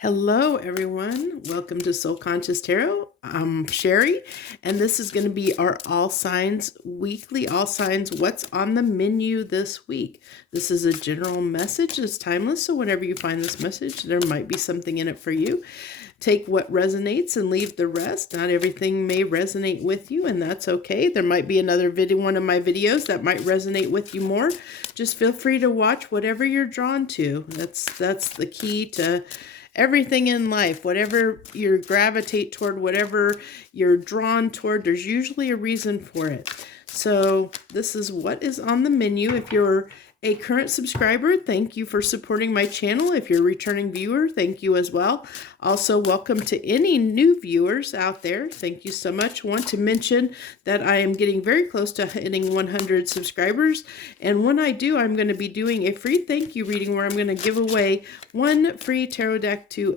Hello, everyone. Welcome to Soul Conscious Tarot. I'm Sherry, and this is going to be our All Signs weekly All Signs. What's on the menu this week? This is a general message. It's timeless, so whenever you find this message, there might be something in it for you. Take what resonates and leave the rest. Not everything may resonate with you, and that's okay. There might be another video, one of my videos that might resonate with you more. Just feel free to watch whatever you're drawn to. That's the key to everything in life. Whatever you gravitate toward, whatever you're drawn toward, there's usually a reason for it. So this is what is on the menu. If you're a current subscriber, thank you for supporting my channel. If you're a returning viewer, thank you as well. Also, welcome to any new viewers out there. Thank you so much. Want to mention that I am getting very close to hitting 100 subscribers. And when I do, I'm going to be doing a free thank you reading where I'm going to give away one free tarot deck to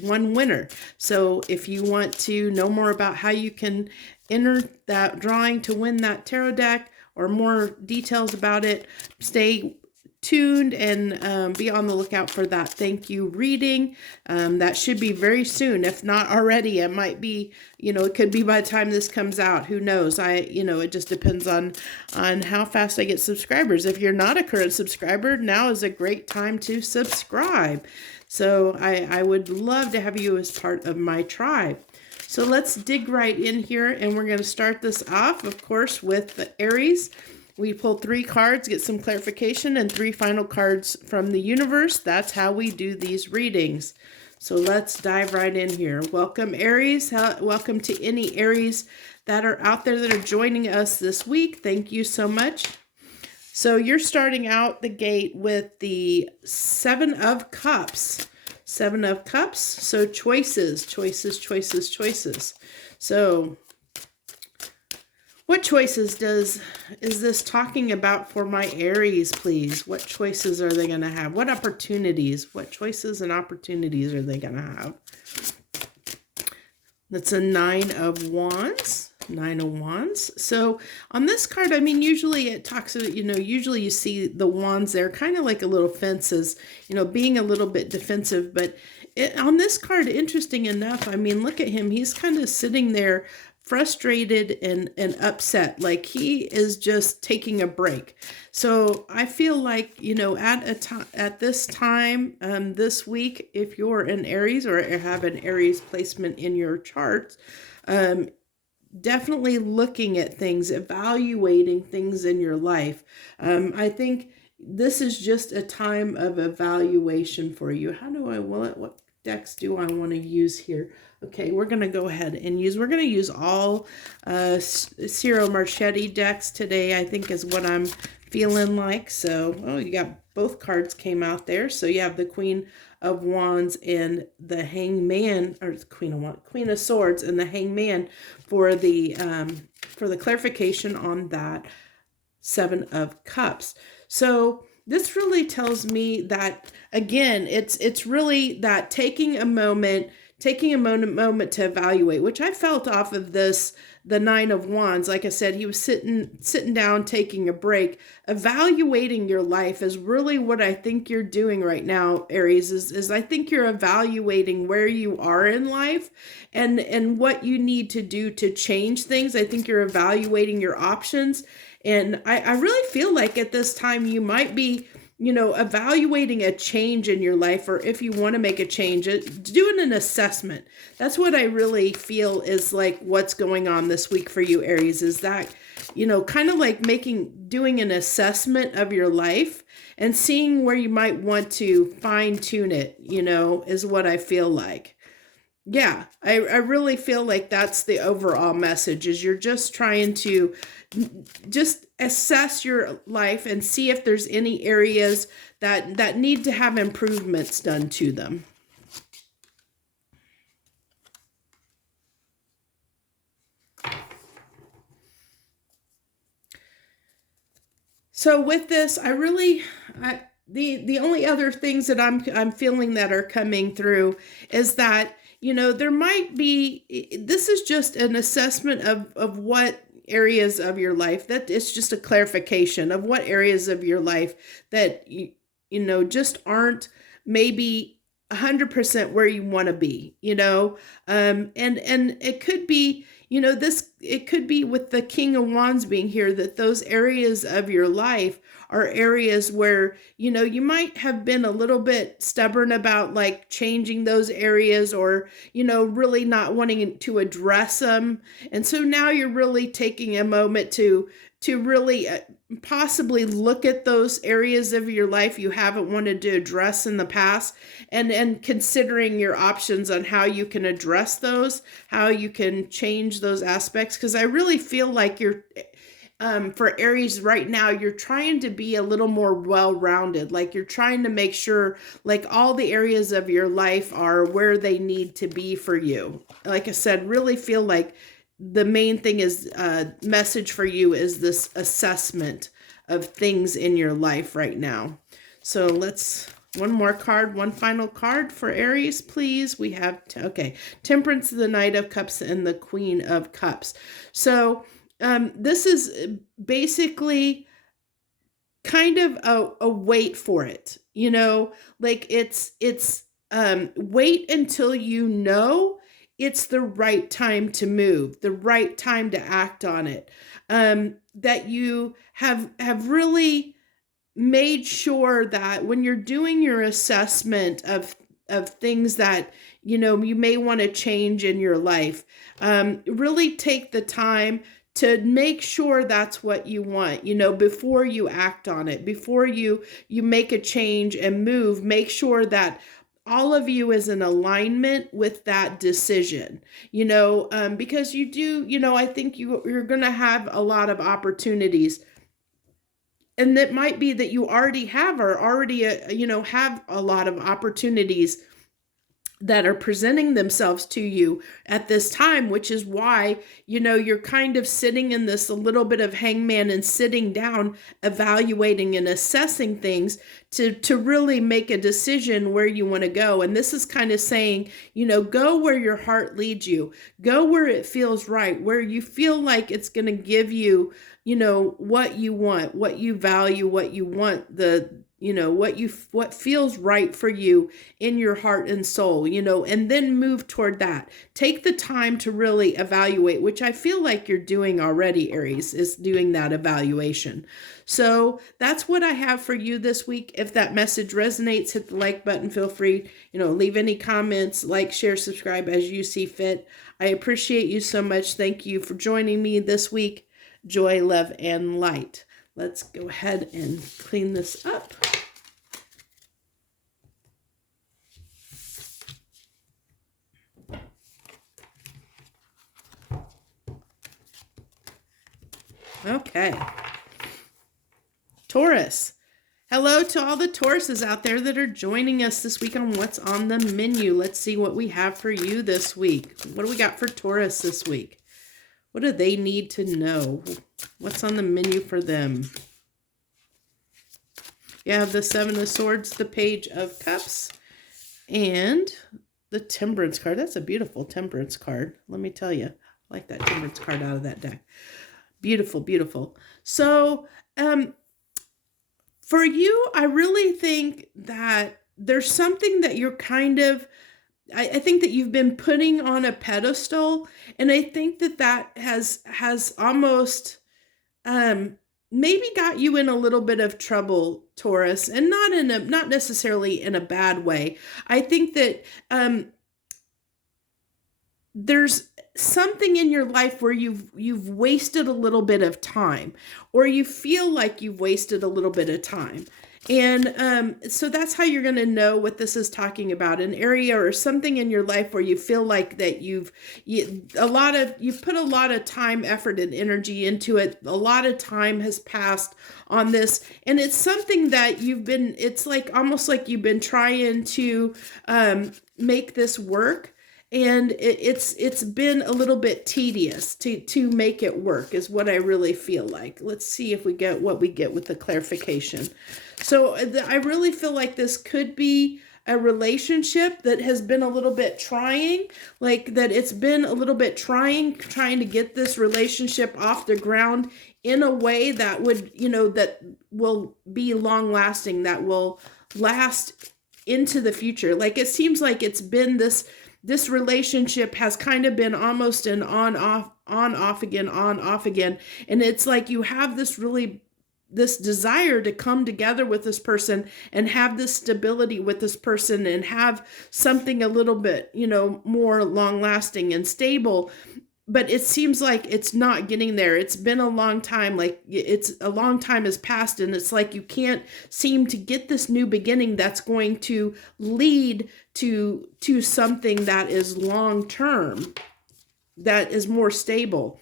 one winner. So if you want to know more about how you can enter that drawing to win that tarot deck, or more details about it, stay tuned and be on the lookout for that thank you reading. That should be very soon. If not already, it might be, it could be by the time this comes out. Who knows? It just depends on how fast I get subscribers. If you're not a current subscriber, now is a great time to subscribe. So I would love to have you as part of my tribe. So let's dig right in here, and we're going to start this off, of course, with the Aries. We pull 3 cards, get some clarification, and 3 final cards from the universe. That's how we do these readings. So let's dive right in here. Welcome, Aries. Welcome to any Aries that are out there that are joining us this week. Thank you so much. So you're starting out the gate with the 7 of Cups. 7 of Cups, so choices. So what choices is this talking about for my Aries, please? What choices are they going to have? What opportunities? What choices and opportunities are they going to have? That's a 9 of Wands. 9 of Wands. So on this card, I mean, usually it talks, usually you see the wands there, kind of like a little fences, being a little bit defensive. But on this card, interesting enough, I mean, look at him. He's kind of sitting there frustrated and upset, like he is just taking a break. So I feel like, at this time, this week, if you're an Aries or have an Aries placement in your charts, definitely looking at things, evaluating things in your life. I think this is just a time of evaluation for you. What decks do I want to use here? Okay, we're going to go ahead and we're going to use all Ciro Marchetti decks today, I think is what I'm feeling like. So, you got both cards came out there. So you have the Queen of Wands and the Hangman, or the Queen of Swords and the Hangman for the clarification on that 7 of Cups. So this really tells me that, again, it's really that taking a moment to evaluate, which I felt off of this, the 9 of Wands. Like I said, he was sitting down, taking a break. Evaluating your life is really what I think you're doing right now, Aries, is I think you're evaluating where you are in life and what you need to do to change things. I think you're evaluating your options. And I really feel like at this time you might be, evaluating a change in your life, or if you want to make a change, doing an assessment. That's what I really feel is like what's going on this week for you, Aries, is that, kind of like doing an assessment of your life and seeing where you might want to fine tune it, is what I feel like. Yeah, I really feel like that's the overall message, is you're just trying to just assess your life and see if there's any areas that need to have improvements done to them. So with this, the only other things that I'm feeling that are coming through is that, there might be, this is just an assessment of what areas of your life, that it's just a clarification of what areas of your life that, just aren't maybe 100% where you want to be, you know. And it could be, you know, it could be with the King of Wands being here, that those areas of your life are areas where, you know, you might have been a little bit stubborn about like changing those areas, or, you know, really not wanting to address them. And so now you're really taking a moment to really possibly look at those areas of your life you haven't wanted to address in the past, and considering your options on how you can address those, how you can change those aspects. Because I really feel like you're for Aries right now, you're trying to be a little more well-rounded. Like you're trying to make sure like all the areas of your life are where they need to be for you. Like I said, really feel like the main thing is message for you is this assessment of things in your life right now. So let's, one more card, one final card for Aries, please. We have, okay, Temperance, the Knight of Cups, and the Queen of Cups. So this is basically kind of a wait for it, you know, like it's wait until you know it's the right time to move, the right time to act on it. That you have really made sure that when you're doing your assessment of things that, you know, you may want to change in your life, really take the time to make sure that's what you want, you know, before you act on it, before you make a change and move, make sure that all of you is in alignment with that decision, you know, because you do, you know, I think you're going to have a lot of opportunities. And that might be that you already have, or already, you know, have a lot of opportunities that are presenting themselves to you at this time, which is why, you know, you're kind of sitting in this a little bit of hangman and sitting down, evaluating and assessing things to really make a decision where you want to go. And this is kind of saying, you know, go where your heart leads you, go where it feels right, where you feel like it's going to give you, you know, what you want, what you value, what you want, you know, what feels right for you in your heart and soul, you know, and then move toward that. Take the time to really evaluate, which I feel like you're doing already, Aries, is doing that evaluation. So that's what I have for you this week. If that message resonates, hit the like button. Feel free, you know, leave any comments, like, share, subscribe as you see fit. I appreciate you so much. Thank you for joining me this week. Joy, love, and light. Let's go ahead and clean this up. Okay. Taurus. Hello to all the Tauruses out there that are joining us this week on What's on the Menu. Let's see what we have for you this week. What do we got for Taurus this week? What do they need to know? What's on the menu for them? You have the Seven of Swords, the Page of Cups, and the Temperance card. That's a beautiful Temperance card. Let me tell you. I like that Temperance card out of that deck. Beautiful, beautiful. So, for you, I really think that there's something that you're kind of, I think that you've been putting on a pedestal, and I think that has almost maybe got you in a little bit of trouble, Taurus, and not necessarily in a bad way. I think that there's something in your life where you've wasted a little bit of time, or you feel like you've wasted a little bit of time. And so that's how you're going to know what this is talking about, an area or something in your life where you feel like that you've put a lot of time, effort, and energy into it. A lot of time has passed on this, and it's something that it's like almost like you've been trying to make this work. And it's been a little bit tedious to make it work, is what I really feel like. Let's see if we get what we get with the clarification. So I really feel like this could be a relationship that has been a little bit trying, like that it's been a little bit trying to get this relationship off the ground in a way that would, you know, that will be long lasting, that will last into the future. Like it seems like it's been this relationship has kind of been almost an on off again, on off again. And it's like you have this desire to come together with this person and have this stability with this person and have something a little bit, more long lasting and stable. But it seems like it's not getting there. It's been a long time, like it's a long time has passed, and it's like you can't seem to get this new beginning that's going to lead to something that is long term, that is more stable.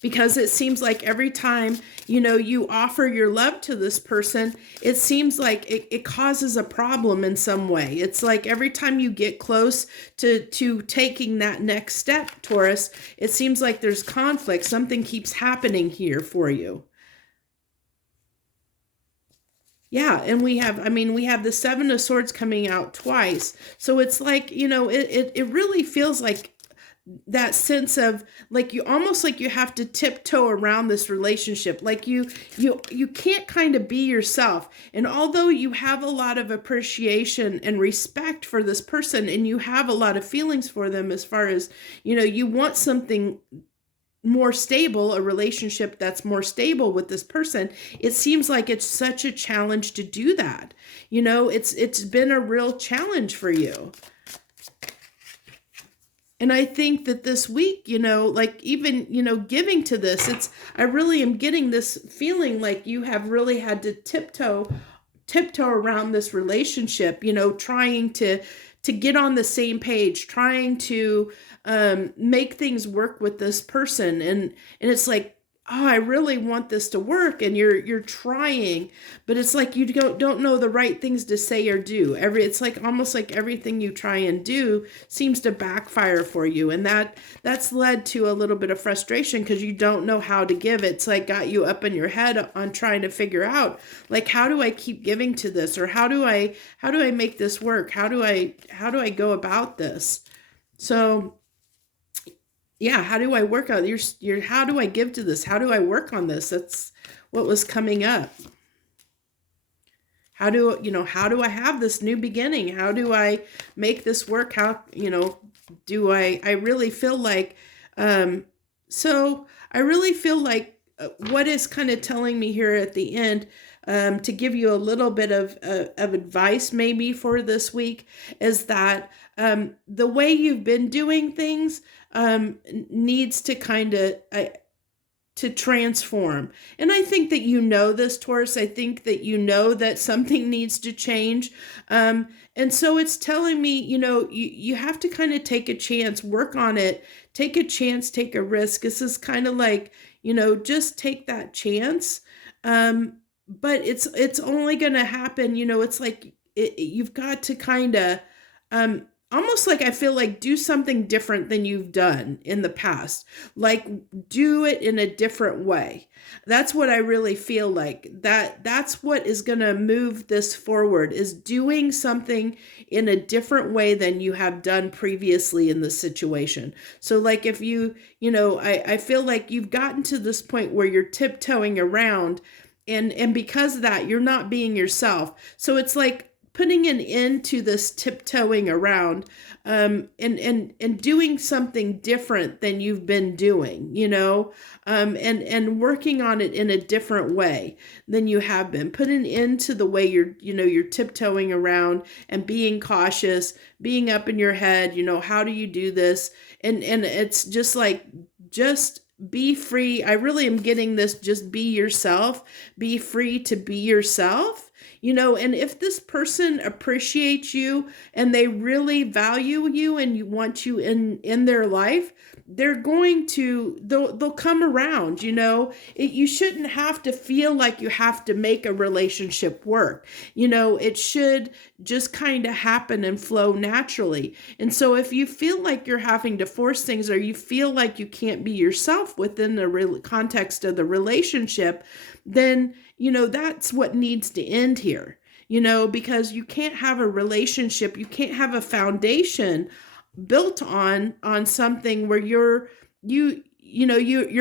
Because it seems like every time, you offer your love to this person, it seems like it causes a problem in some way. It's like every time you get close to taking that next step, Taurus, it seems like there's conflict. Something keeps happening here for you. Yeah, and we have the Seven of Swords coming out twice. So it's like, it really feels like that sense of like you almost like you have to tiptoe around this relationship. Like you can't kind of be yourself. And although you have a lot of appreciation and respect for this person, and you have a lot of feelings for them, as far as, you want something more stable, a relationship that's more stable with this person, it seems like it's such a challenge to do that. It's been a real challenge for you. And I think that this week, like even, giving to this, I really am getting this feeling like you have really had to tiptoe around this relationship, trying to get on the same page, trying to make things work with this person. And it's like, oh, I really want this to work, and you're trying, but it's like you don't know the right things to say or do. It's like almost like everything you try and do seems to backfire for you, and that's led to a little bit of frustration because you don't know how to give. It's like got you up in your head on trying to figure out, like, how do I keep giving to this, or how do I make this work? How do I go about this? So yeah, how do I work on your how do I give to this? How do I work on this? That's what was coming up. How do I have this new beginning? How do I make this work? How, do I really feel like, so I really feel like what is kind of telling me here at the end, to give you a little bit of advice maybe for this week, is that the way you've been doing things needs to kind of to transform. And I think that this, Taurus. I think that that something needs to change. And so it's telling me, you have to kind of take a chance, work on it, take a chance, take a risk. This is kind of like, just take that chance. But it's only going to happen, it's like you've got to kind of almost like I feel like do something different than you've done in the past. Like do it in a different way. That's what I really feel like. That's what is going to move this forward, is doing something in a different way than you have done previously in the situation. So like if I feel like you've gotten to this point where you're tiptoeing around, and because of that, you're not being yourself. So it's like putting an end to this tiptoeing around, and doing something different than you've been doing, and working on it in a different way than you have been. Put an end to the way you're tiptoeing around and being cautious, being up in your head, how do you do this? And it's just like, just be free. I really am getting this, just be yourself, be free to be yourself. And if this person appreciates you and they really value you and you want you in their life, they'll come around, you shouldn't have to feel like you have to make a relationship work. It should just kind of happen and flow naturally. And so if you feel like you're having to force things, or you feel like you can't be yourself within the real context of the relationship, then that's what needs to end here, because you can't have a relationship, you can't have a foundation built on something where you're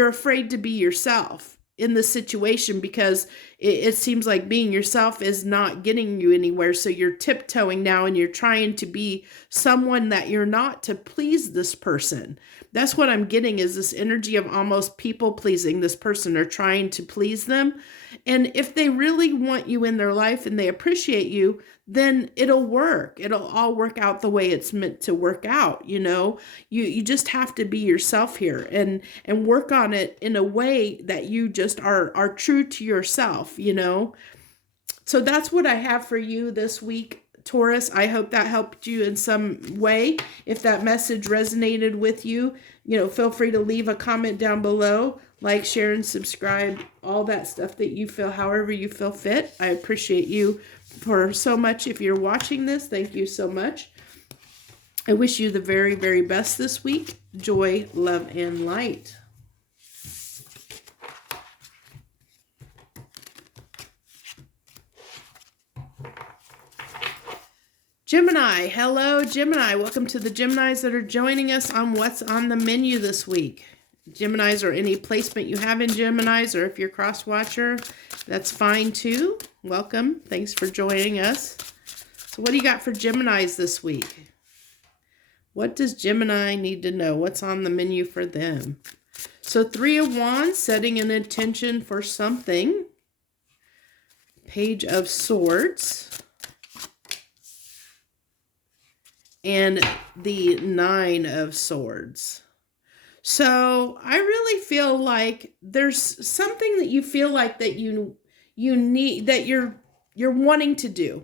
afraid to be yourself in the situation, because it seems like being yourself is not getting you anywhere. So you're tiptoeing now and you're trying to be someone that you're not to please this person. That's what I'm getting, is this energy of almost people pleasing this person or trying to please them. And if they really want you in their life and they appreciate you, then it'll work. It'll all work out the way it's meant to work out. You just have to be yourself here and work on it in a way that you just are true to yourself. So that's what I have for you this week, Taurus. I hope that helped you in some way. If that message resonated with you, feel free to leave a comment down below. Like, share, and subscribe, all that stuff that you feel, however you feel fit. I appreciate you for so much. If you're watching this, thank you so much. I wish you the very, very best this week. Joy, love, and light. Gemini. Hello, Gemini. Welcome to the Geminis that are joining us on what's on the menu this week. Geminis, or any placement you have in Geminis, or if you're cross-watcher, that's fine too. Welcome. Thanks for joining us. So what do you got for Geminis this week? What does Gemini need to know? What's on the menu for them? So 3 of Wands, setting an intention for something. Page of Swords. And the 9 of Swords. So I really feel like there's something that you feel like that you need, that you're wanting to do,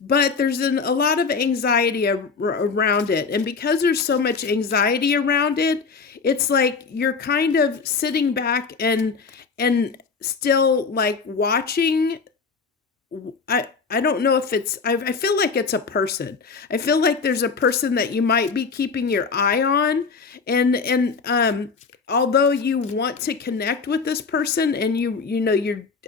but there's a lot of anxiety around it. And because there's so much anxiety around it, it's like you're kind of sitting back and still like watching. I don't know if it's, I feel like it's a person. I feel like there's a person that you might be keeping your eye on. And although you want to connect with this person, and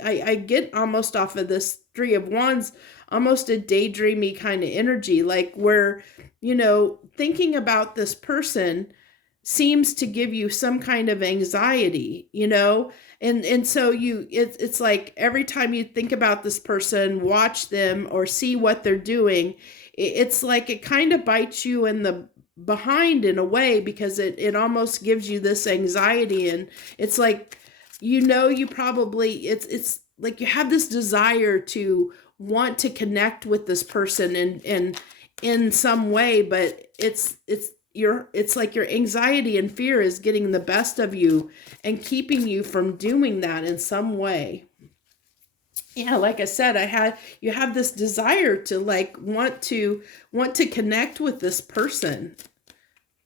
I get almost off of this 3 of Wands, almost a daydreamy kind of energy, like where, thinking about this person seems to give you some kind of anxiety, and so it's like every time you think about this person, watch them, or see what they're doing, it's like it kind of bites you in the behind in a way, because it almost gives you this anxiety. And it's like, you probably, it's like you have this desire to want to connect with this person and in some way, but it's like your anxiety and fear is getting the best of you and keeping you from doing that in some way. Yeah, like I said, you have this desire to like want to connect with this person.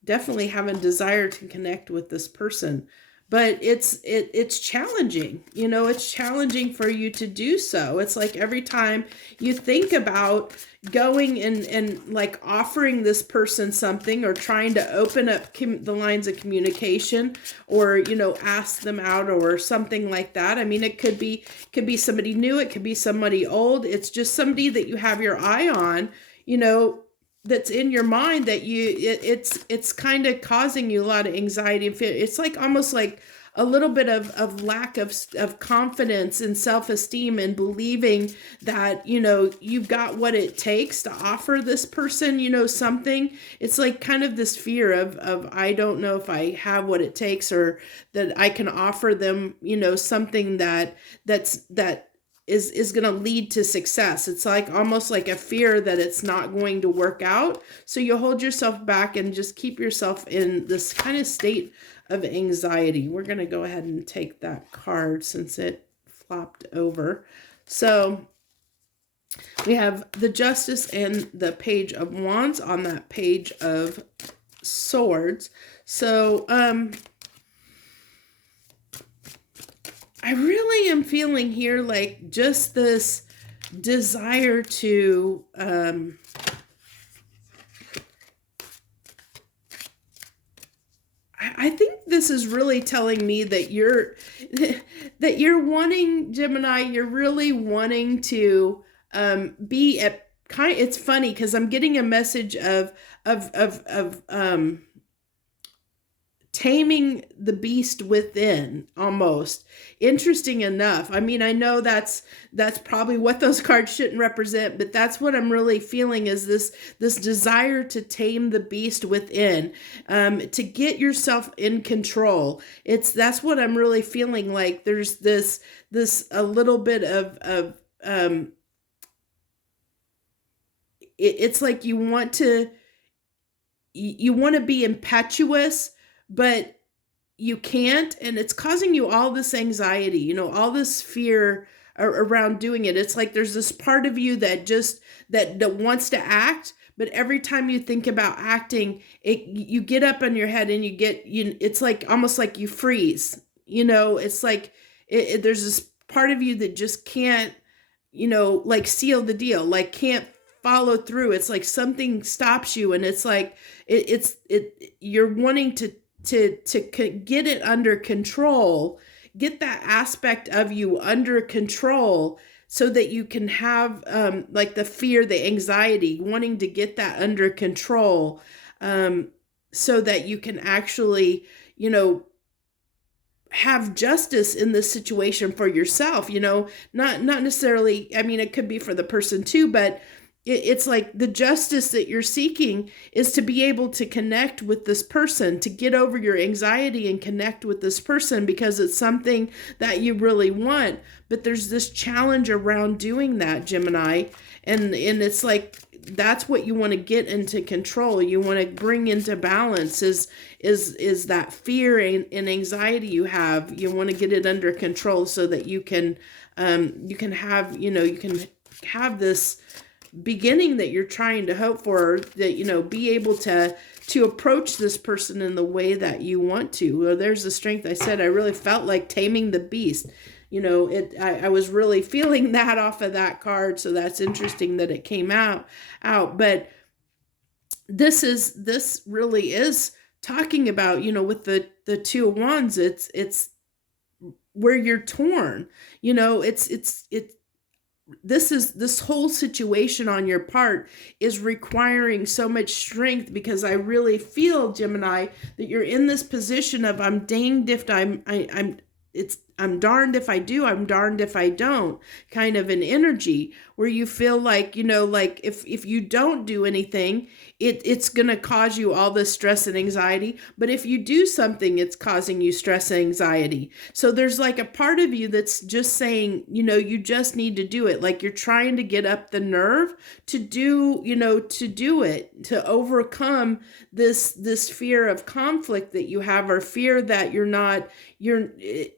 Definitely have a desire to connect with this person. But it's challenging, it's challenging for you to do so. It's like every time you think about going and like offering this person something, or trying to open up the lines of communication, or, ask them out or something like that. I mean, it could be somebody new. It could be somebody old. It's just somebody that you have your eye on, that's in your mind, that it's kind of causing you a lot of anxiety and fear. It's like almost like a little bit of lack of confidence and self-esteem, and believing that, you've got what it takes to offer this person, something. It's like kind of this fear of I don't know if I have what it takes, or that I can offer them, something that is going to lead to success. It's like almost like a fear that it's not going to work out. So you hold yourself back and just keep yourself in this kind of state of anxiety. We're going to go ahead and take that card since it flopped over. So we have the Justice and the Page of Wands on that Page of Swords. So, I really am feeling here like just this desire to I think this is really telling me that you're wanting, Gemini, you're really wanting to be at kind. It's funny because I'm getting a message of taming the beast within, almost. Interesting enough. I mean, I know that's probably what those cards shouldn't represent, but that's what I'm really feeling, is this desire to tame the beast within, to get yourself in control. That's what I'm really feeling like. There's this a little bit of it's like you want to be impetuous, but you can't, and it's causing you all this anxiety, all this fear around doing it. It's like there's this part of you that just that wants to act, but every time you think about acting, you get up in your head and it's like almost like you freeze. It's like there's this part of you that just can't, like seal the deal, like can't follow through. It's like something stops you, and it's like you're wanting to get it under control, get that aspect of you under control, so that you can have like the fear, the anxiety, wanting to get that under control, so that you can actually, have justice in this situation for yourself, not necessarily, I mean, it could be for the person too, but it's like the justice that you're seeking is to be able to connect with this person, to get over your anxiety and connect with this person, because it's something that you really want. But there's this challenge around doing that, Gemini. And it's like, that's what you want to get into control. You want to bring into balance is that fear and anxiety you have. You want to get it under control so that you can have this beginning that you're trying to hope for, that be able to approach this person in the way that you want to. Well, there's the strength. I said I really felt like taming the beast. I was really feeling that off of that card, so that's interesting that it came out. But this really is talking about, with the Two of Wands, it's where you're torn. This whole situation on your part is requiring so much strength, because I really feel, Gemini, that you're in this position of I'm danged if I'm darned if I do, I'm darned if I don't, kind of an energy where you feel like, like if you don't do anything, it's going to cause you all this stress and anxiety. But if you do something, it's causing you stress and anxiety. So there's like a part of you that's just saying, you just need to do it. Like you're trying to get up the nerve to do, to do it, to overcome this fear of conflict that you have, or fear that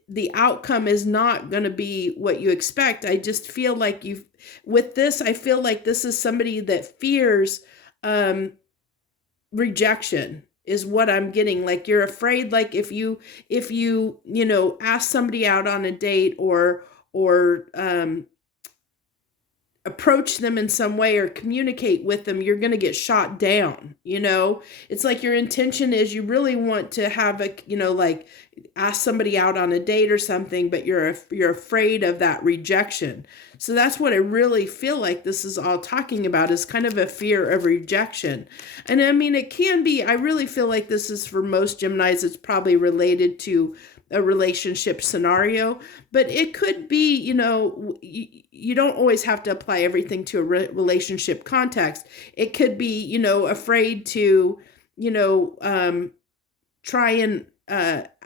the outcome is not going to be what you expect. I just feel like I feel like this is somebody that fears rejection is what I'm getting. Like you're afraid, like if you ask somebody out on a date or approach them in some way or communicate with them, you're going to get shot down. It's like your intention is you really want to have like ask somebody out on a date or something, but you're afraid of that rejection. So that's what I really feel like this is all talking about, is kind of a fear of rejection. And I mean, it can be, I really feel like this is for most Geminis, it's probably related to a relationship scenario, but it could be, you don't always have to apply everything to a relationship context. It could be, afraid to, try and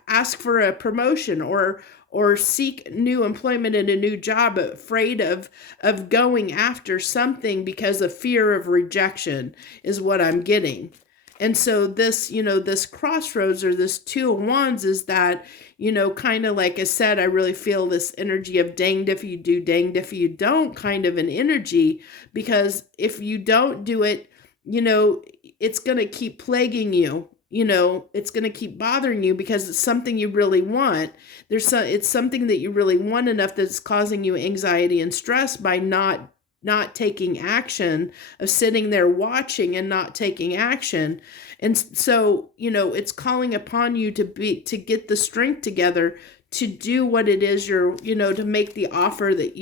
ask for a promotion or seek new employment in a new job, afraid of going after something because of fear of rejection is what I'm getting. And so this, this crossroads, or this Two of Wands, is that, kind of like I said, I really feel this energy of danged if you do, danged if you don't, kind of an energy, because if you don't do it, it's going to keep plaguing you. It's going to keep bothering you because it's something you really want. It's something that you really want enough that's causing you anxiety and stress by not taking action, of sitting there watching and not taking action. And so, it's calling upon you to get the strength together to do what it is to make the offer that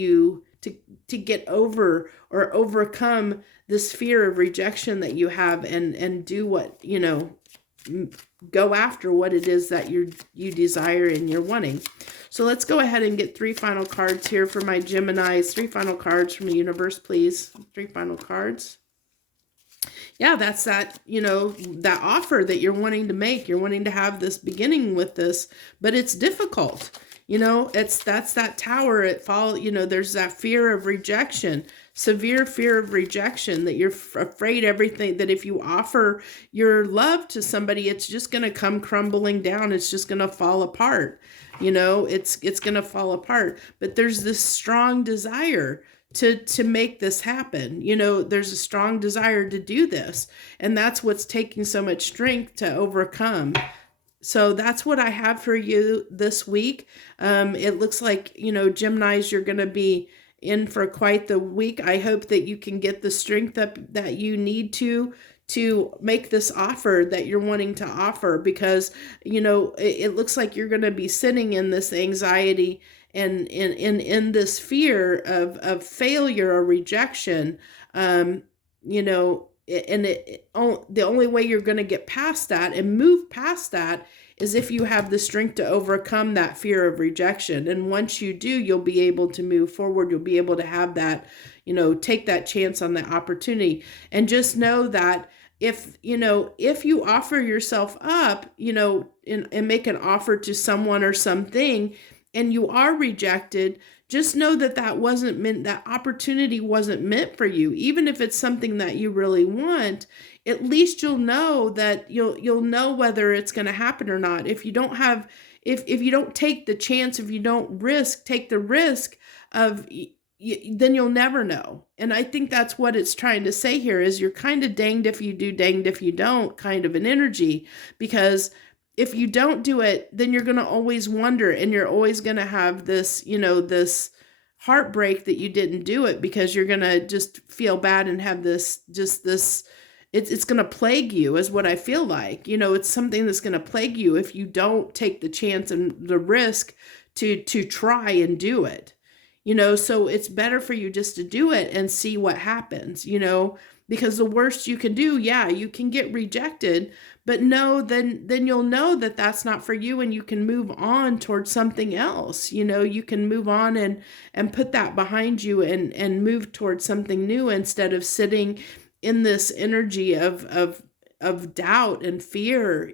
to get over or overcome this fear of rejection that you have, and do what, go after what it is that you desire and you're wanting. So let's go ahead and get 3 final cards here for my Geminis. 3 final cards from the universe, please. 3 final cards. Yeah, that's that, that offer that you're wanting to make. You're wanting to have this beginning with this, but it's difficult. That's that tower. There's that fear of rejection, severe fear of rejection, that you're afraid everything, that if you offer your love to somebody, it's just going to come crumbling down. It's just going to fall apart. It's going to fall apart. But there's this strong desire to make this happen. There's a strong desire to do this. And that's what's taking so much strength to overcome. So that's what I have for you this week. It looks like, Geminis, you're going to be in for quite the week. I hope that you can get the strength up that you need to make this offer that you're wanting to offer, because, it looks like you're going to be sitting in this anxiety and in this fear of failure or rejection, and the only way you're going to get past that and move past that is if you have the strength to overcome that fear of rejection. And once you do, you'll be able to move forward. You'll be able to have that, take that chance on the opportunity. And just know that if you offer yourself up, and make an offer to someone or something, and you are rejected, just know that that opportunity wasn't meant for you. Even if it's something that you really want, at least you'll know that you'll know whether it's going to happen or not. If you don't have, if you don't take the chance, if you don't take the risk of, then you'll never know. And I think that's what it's trying to say here, is you're kind of danged if you do, danged if you don't kind of an energy, because if you don't do it, then you're going to always wonder, and you're always going to have this, this heartbreak that you didn't do it, because you're going to just feel bad and have this, it's going to plague you, is what I feel like. It's something that's going to plague you if you don't take the chance and the risk to try and do it. So it's better for you just to do it and see what happens, because the worst you can do, you can get rejected, but then you'll know that that's not for you, and you can move on towards something else. You can move on and put that behind you and move towards something new, instead of sitting in this energy of doubt and fear,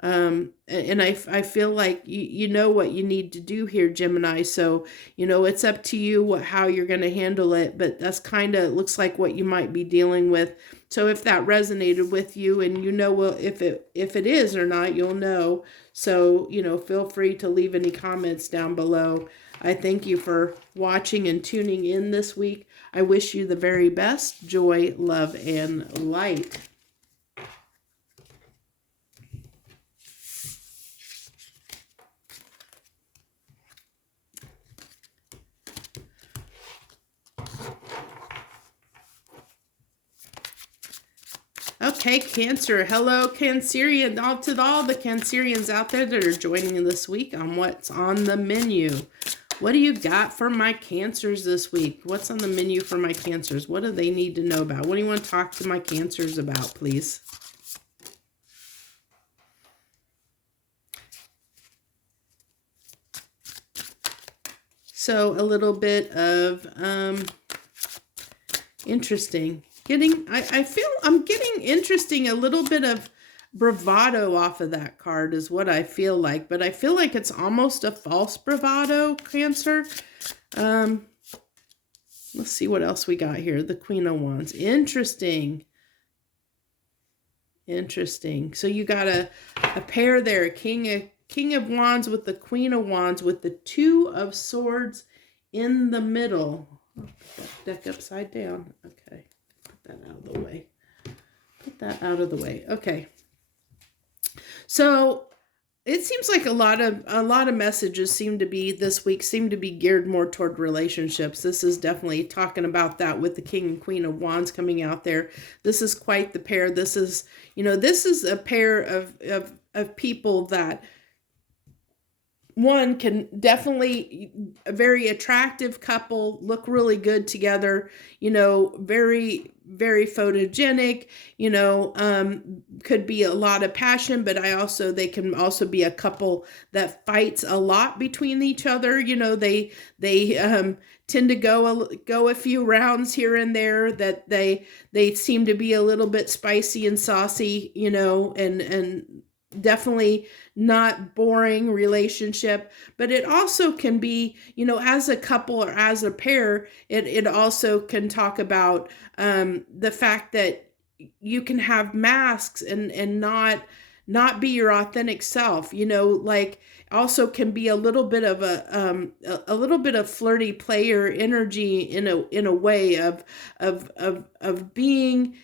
and I feel like you know what you need to do here, Gemini. So, it's up to you how you're going to handle it, but that's kind of looks like what you might be dealing with. So if that resonated with you, and well, if it is or not, you'll know. So, feel free to leave any comments down below. I thank you for watching and tuning in this week. I wish you the very best, joy, love, and light. Okay, Cancer. Hello, Cancerian. To all the Cancerians out there that are joining this week on what's on the menu. What do you got for my Cancers this week? What's on the menu for my Cancers? What do they need to know about? What do you want to talk to my Cancers about, please? So a little bit of interesting. I feel I'm getting interesting, a little bit of bravado off of that card is what I feel like, but I feel like it's almost a false bravado, Cancer. Let's see what else we got here. The Queen of Wands. Interesting. So you got a pair there, King of Wands with the Queen of Wands with the Two of Swords in the middle. Oh, put that deck upside down. Okay. That out of the way. Put that out of the way. Okay. So it seems like a lot of messages this week seem to be geared more toward relationships. This is definitely talking about that with the King and Queen of Wands coming out there. This is quite the pair. This is a pair of people that, one, can definitely, a very attractive couple, look really good together, very, very photogenic, could be a lot of passion, but they can also be a couple that fights a lot between each other. They tend to go a few rounds here and there, that they seem to be a little bit spicy and saucy, and definitely not boring relationship. But it also can be, as a couple or as a pair, it also can talk about the fact that you can have masks and not be your authentic self, like also can be a little bit of a little bit of flirty player energy in a way of being,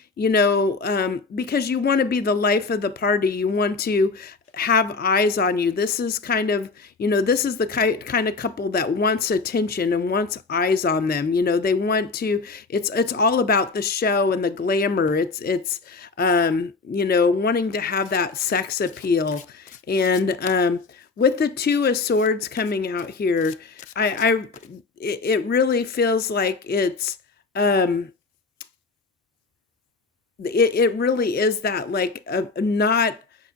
because you want to be the life of the party. You want to have eyes on you. This is kind of, this is the kind of couple that wants attention and wants eyes on them. They want to, it's all about the show and the glamour. It's wanting to have that sex appeal. And with the Two of Swords coming out here, it really feels like it's, it really is that, like,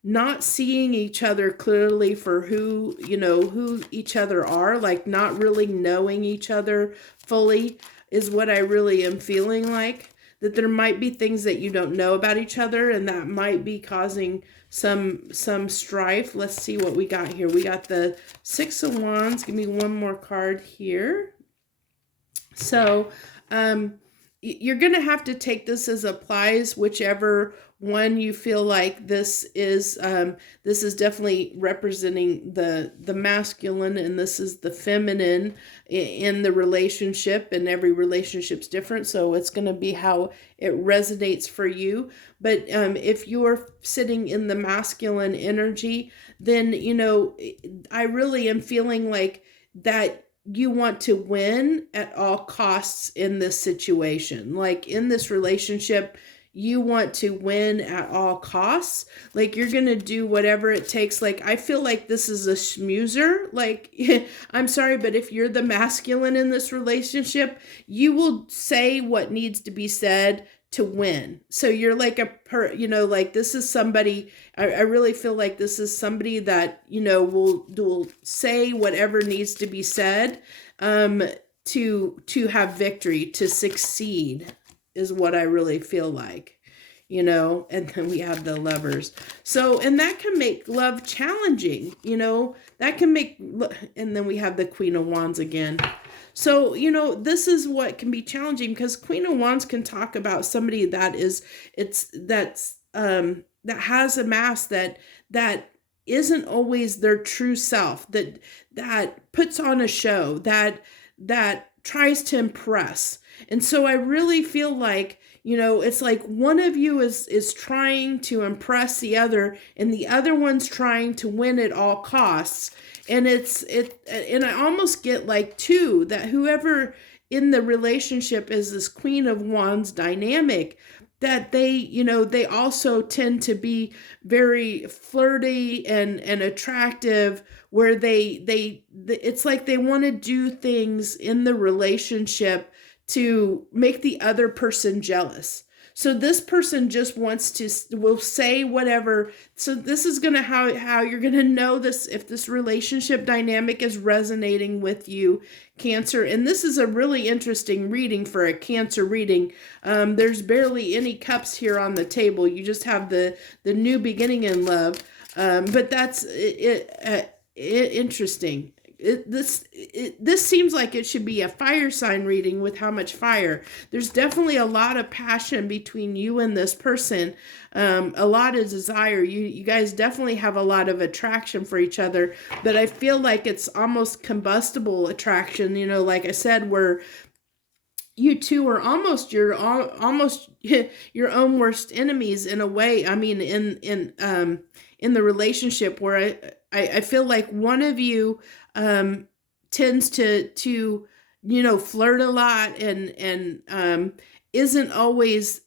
not seeing each other clearly for who each other are, like not really knowing each other fully is what I really am feeling like. That there might be things that you don't know about each other, and that might be causing some strife. Let's see what we got here. We got the Six of Wands. Give me one more card here. So, you're going to have to take this as applies, whichever one you feel like this is definitely representing the masculine, and this is the feminine in the relationship, and every relationship's different. So it's going to be how it resonates for you. But if you're sitting in the masculine energy, then, I really am feeling like that you want to win at all costs in this situation. Like in this relationship, you want to win at all costs. Like you're going to do whatever it takes. Like I feel like this is a schmoozer. Like, I'm sorry, but if you're the masculine in this relationship, you will say what needs to be said to win. So you're like like this is somebody, I really feel like this is somebody that, will say whatever needs to be said, to have victory, to succeed is what I really feel like, and then we have the Lovers. So, and that can make love challenging, that can make, and then we have the Queen of Wands again. So, this is what can be challenging, because Queen of Wands can talk about somebody that has a mask that isn't always their true self, that puts on a show, that tries to impress. And so I really feel like, it's like one of you is trying to impress the other, and the other one's trying to win at all costs. And and I almost get like two, that whoever in the relationship is this Queen of Wands dynamic, that they also tend to be very flirty and attractive, where it's like they want to do things in the relationship to make the other person jealous. So this person just will say whatever. So this is going to how you're going to know this, if this relationship dynamic is resonating with you, Cancer. And this is a really interesting reading for a Cancer reading. There's barely any cups here on the table. You just have the new beginning in love. But that's interesting. This seems like it should be a fire sign reading with how much fire. There's definitely a lot of passion between you and this person, a lot of desire. You guys definitely have a lot of attraction for each other, but I feel like it's almost combustible attraction, like I said, where you two are almost your own worst enemies in a way. I mean, in the relationship, where I feel like one of you tends to flirt a lot and isn't always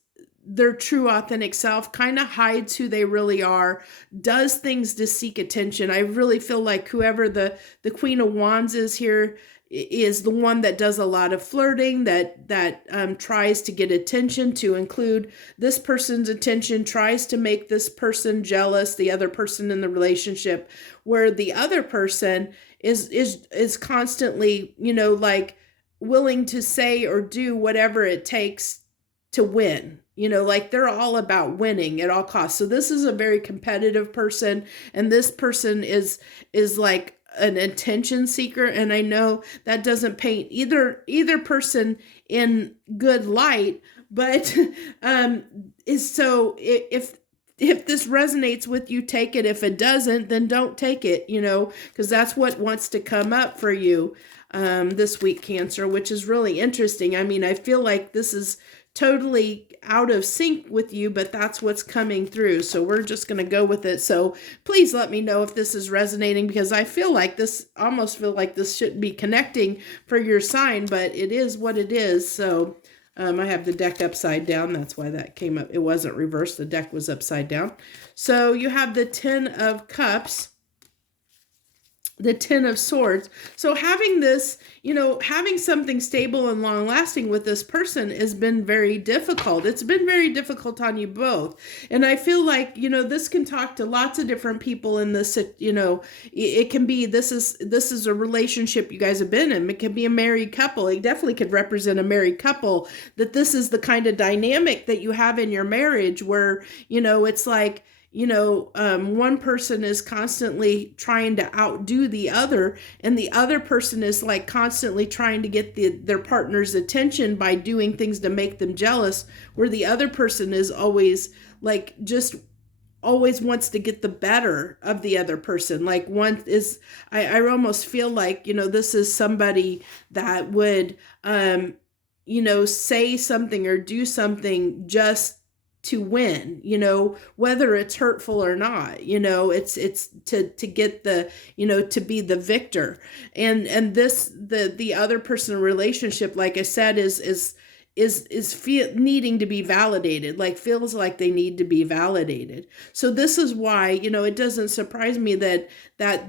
their true authentic self, kind of hides who they really are, does things to seek attention. I really feel like whoever the Queen of Wands is here, is the one that does a lot of flirting, that tries to get attention, to include this person's attention, tries to make this person jealous, the other person in the relationship, where the other person is constantly, like willing to say or do whatever it takes to win. Like they're all about winning at all costs. So this is a very competitive person, and this person is like an attention seeker. And I know that doesn't paint either person in good light, but is so if this resonates with you, take it. If it doesn't, then don't take it, because that's what wants to come up for you this week, Cancer, which is really interesting. I mean, I feel like this is totally out of sync with you, but that's what's coming through. So we're just going to go with it. So please let me know if this is resonating, because I almost feel like this shouldn't be connecting for your sign, but it is what it is. So I have the deck upside down. That's why that came up. It wasn't reversed. The deck was upside down. So you have the 10 of Cups, the 10 of Swords. So having this, having something stable and long lasting with this person has been very difficult. It's been very difficult on you both. And I feel like, this can talk to lots of different people in this, it can be, this is a relationship you guys have been in. It can be a married couple. It definitely could represent a married couple, that this is the kind of dynamic that you have in your marriage where, it's like, one person is constantly trying to outdo the other, and the other person is like constantly trying to get their partner's attention by doing things to make them jealous, where the other person is always like, just always wants to get the better of the other person. Like one is, I almost feel like, this is somebody that would, say something or do something just to win, whether it's hurtful or not, it's to get the, to be the victor. And this, the other person in a relationship, like I said, is needing to be validated, like feels like they need to be validated. So this is why, it doesn't surprise me that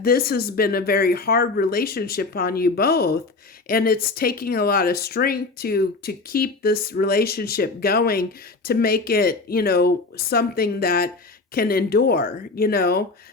this has been a very hard relationship on you both. And it's taking a lot of strength to keep this relationship going, to make it, something that can endure,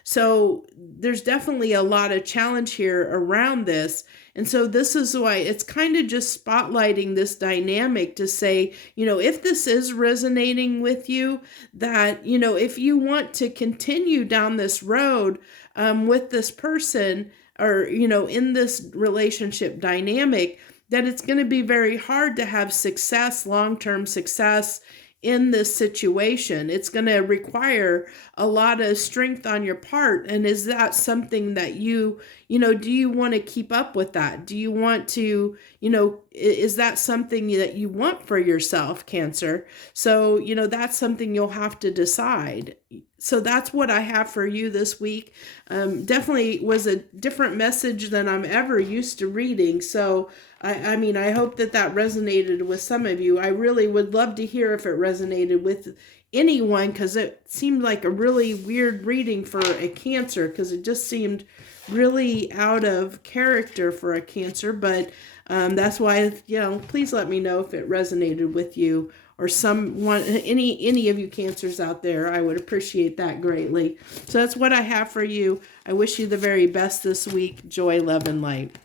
So there's definitely a lot of challenge here around this. And so this is why it's kind of just spotlighting this dynamic to say, if this is resonating with you, that, if you want to continue down this road with this person, or, in this relationship dynamic, that it's going to be very hard to have success, long-term success in this situation. It's going to require a lot of strength on your part. And is that something that do you want to keep up with that? Do you want to, is that something that you want for yourself, Cancer? So, that's something you'll have to decide. So that's what I have for you this week. Definitely was a different message than I'm ever used to reading. So, I mean, I hope that resonated with some of you. I really would love to hear if it resonated with anyone, because it seemed like a really weird reading for a Cancer, because it just seemed really out of character for a Cancer. But that's why, please let me know if it resonated with you, or someone, any of you Cancers out there. I would appreciate that greatly. So that's what I have for you. I wish you the very best this week. Joy, love, and light.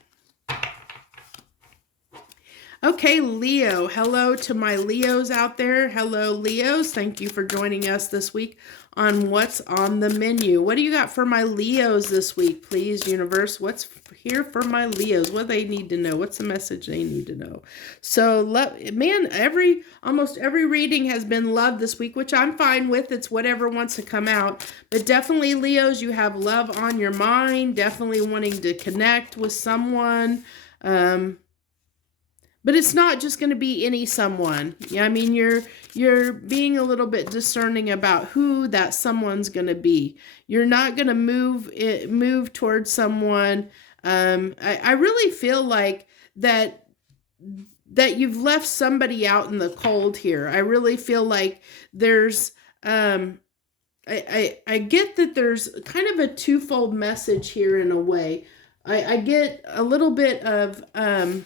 Okay, Leo. Hello to my Leos out there. Hello, Leos. Thank you for joining us this week on What's on the Menu. What do you got for my Leos this week, please, universe? What's here for my Leos? What do they need to know? What's the message they need to know? So, man, almost every reading has been love this week, which I'm fine with. It's whatever wants to come out. But definitely, Leos, you have love on your mind. Definitely wanting to connect with someone. But it's not just going to be any someone. Yeah, I mean, you're being a little bit discerning about who that someone's going to be. You're not going to move towards someone. I really feel like that you've left somebody out in the cold here. I really feel like there's I get that there's kind of a twofold message here in a way. I get a little bit of, on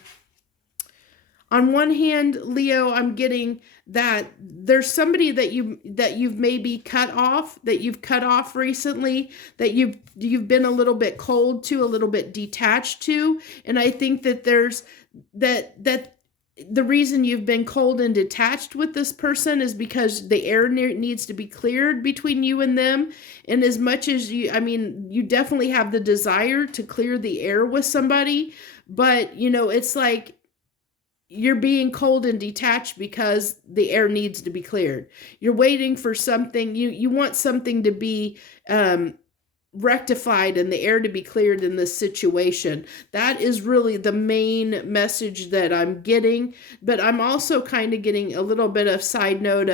one hand, Leo, I'm getting that there's somebody that you've maybe cut off, that you've cut off recently, that you've been a little bit cold to, a little bit detached to, and I think that there's that the reason you've been cold and detached with this person is because the air needs to be cleared between you and them. And as much as you definitely have the desire to clear the air with somebody, but it's like you're being cold and detached because the air needs to be cleared. You're waiting for something, you want something to be rectified and the air to be cleared in this situation. That is really the main message that I'm getting. But I'm also kind of getting a little bit of side note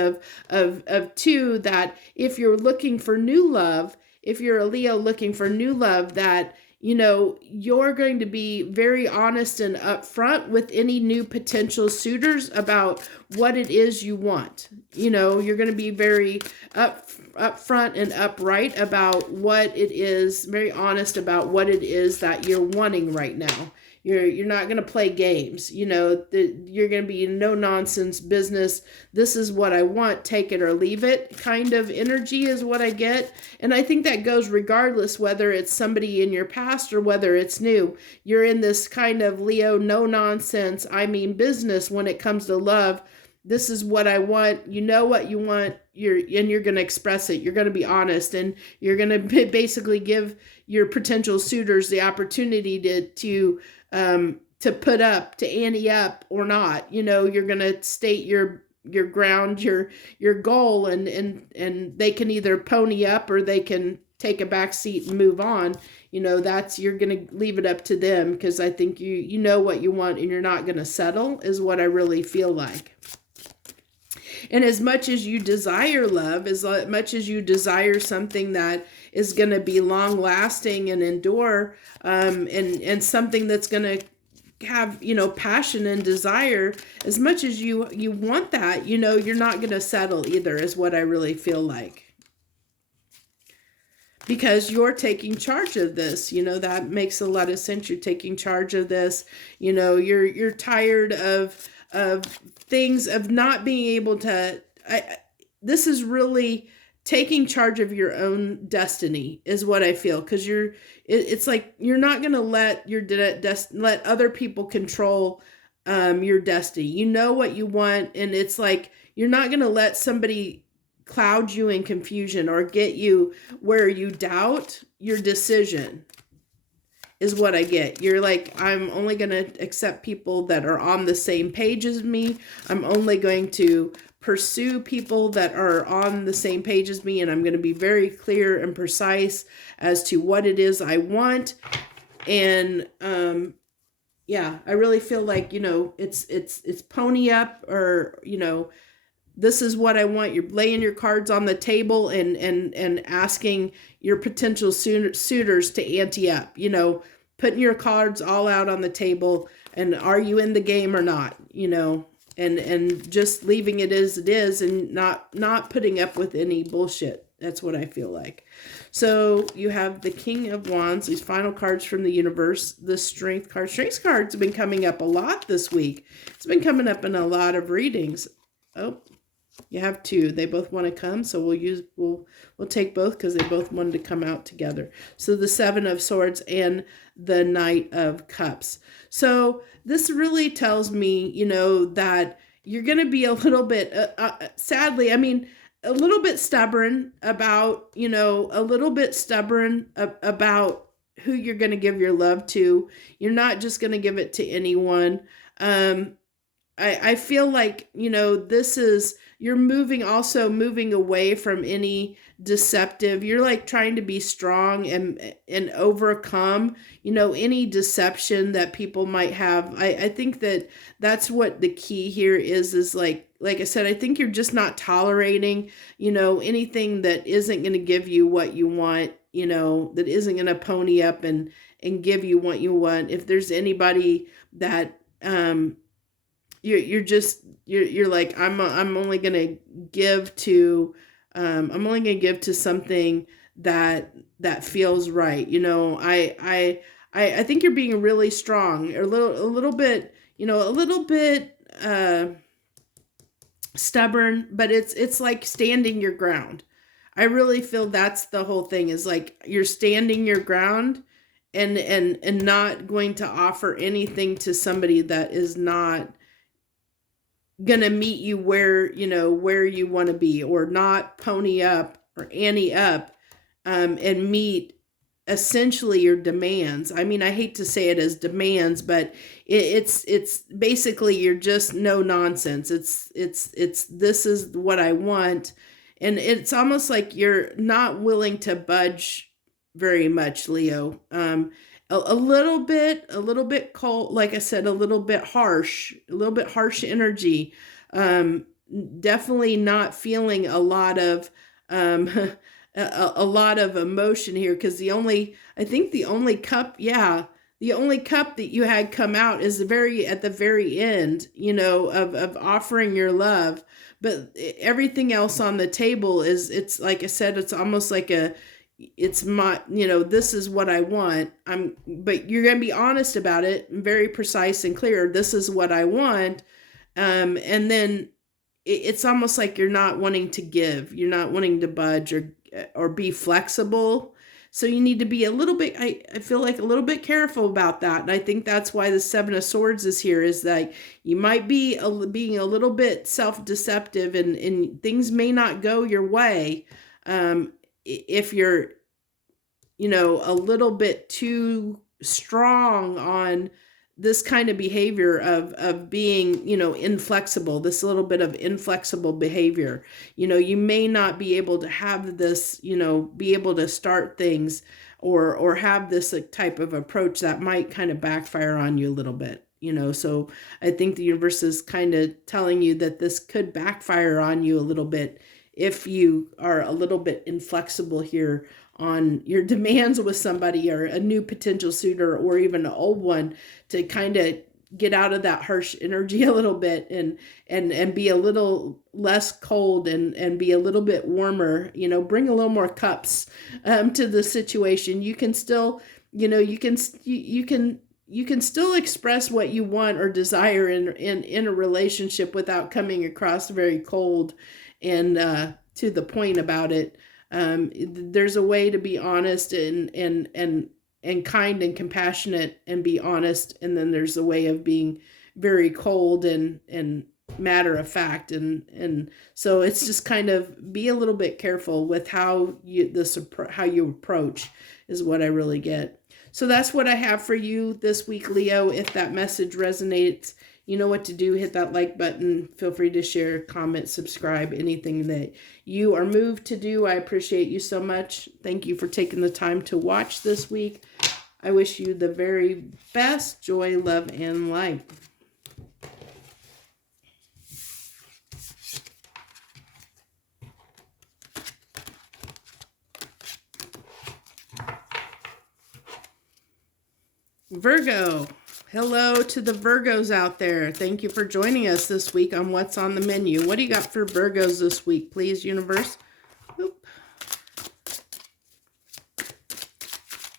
of too, that if you're looking for new love, if you're a Leo looking for new love, that you're going to be very honest and upfront with any new potential suitors about what it is you want. You're going to be very upfront and upright about what it is, very honest about what it is that you're wanting right now. You're not going to play games. You're going to be no nonsense business. This is what I want, take it or leave it kind of energy is what I get. And I think that goes regardless whether it's somebody in your past or whether it's new. You're in this kind of Leo, no nonsense, business when it comes to love. This is what I want. You know what you want. You're going to express it. You're going to be honest, and you're going to basically give your potential suitors the opportunity to put up, to ante up or not. You're going to state your ground, your goal, and they can either pony up or they can take a back seat and move on. You're going to leave it up to them, because I think you know what you want and you're not going to settle is what I really feel like. And as much as you desire love, as much as you desire something that is going to be long lasting and endure, and something that's going to have, passion and desire, as much as you want that, you're not going to settle either, is what I really feel like. Because you're taking charge of this, that makes a lot of sense. You're taking charge of this. You're tired of things, of not being able to. This is really taking charge of your own destiny, is what I feel. Because it's like you're not going to let let other people control your destiny. You know what you want, and it's like you're not going to let somebody cloud you in confusion or get you where you doubt your decision, is what I get. You're like, I'm only going to accept people that are on the same page as me. I'm only going to pursue people that are on the same page as me, and I'm going to be very clear and precise as to what it is I want. And yeah, I really feel like, it's pony up, or this is what I want. You're laying your cards on the table and asking your potential suitors to ante up, putting your cards all out on the table, and are you in the game or not, and just leaving it as it is, and not putting up with any bullshit. That's what I feel like. So you have the King of Wands, these final cards from the universe, the Strength card. Strength cards have been coming up a lot this week. It's been coming up in a lot of readings. Oh, you have two. They both want to come, so we'll take both because they both wanted to come out together. So the Seven of Swords and the Knight of Cups. So this really tells me, that you're going to be a little bit, sadly, a little bit stubborn about, about who you're going to give your love to. You're not just going to give it to anyone. I feel like, this is, you're moving away from any deceptive. You're like trying to be strong and overcome, any deception that people might have. I think that's what the key here is like I said, I think you're just not tolerating, anything that isn't going to give you what you want, that isn't going to pony up and give you what you want. If there's anybody that, you're like, I'm only going to give to, I'm only going to give to something that feels right. I I think you're being really strong, or a little bit, you know, a little bit stubborn, but it's like standing your ground. I really feel that's the whole thing, is like you're standing your ground and not going to offer anything to somebody that is not gonna meet you where, you know, where you want to be, or not pony up or ante up and meet essentially your demands. I mean, I hate to say it as demands, but it's basically, you're just no nonsense. It's this is what I want, and it's almost like you're not willing to budge very much, Leo. A little bit cold, like I said, a little bit harsh energy. Definitely not feeling a lot of um a lot of emotion here, because I think the only cup, the only cup that you had come out is at the very end, you know, of offering your love. But everything else on the table it's like I said, it's almost like it's my, you know, this is what I want. But you're going to be honest about it, very precise and clear. This is what I want. And then it's almost like you're not wanting to give, you're not wanting to budge or be flexible. So you need to be a little bit, I feel like, a little bit careful about that. And I think that's why the Seven of Swords is here, is that you might be being a little bit self-deceptive, and things may not go your way. If you're, you know, a little bit too strong on this kind of behavior of being, you know, inflexible, this little bit of inflexible behavior, you know, you may not be able to have this, you know, be able to start things or have this type of approach that might kind of backfire on you a little bit, you know. So I think the universe is kind of telling you that this could backfire on you a little bit if you are a little bit inflexible here on your demands with somebody, or a new potential suitor, or even an old one, to kind of get out of that harsh energy a little bit and be a little less cold and be a little bit warmer, you know, bring a little more cups to the situation. You can still, you know, you can still express what you want or desire in a relationship without coming across very cold and to the point about it. There's a way to be honest and kind and compassionate and be honest, and then there's a way of being very cold and matter of fact, and so it's just kind of be a little bit careful with how you approach, is what I really get. So that's what I have for you this week, Leo. If that message resonates, you know what to do. Hit that like button. Feel free to share, comment, subscribe, anything that you are moved to do. I appreciate you so much. Thank you for taking the time to watch this week. I wish you the very best joy, love, and light. Virgo. Hello to the Virgos out there. Thank you for joining us this week on What's on the Menu. What do you got for Virgos this week, please, universe? Oop.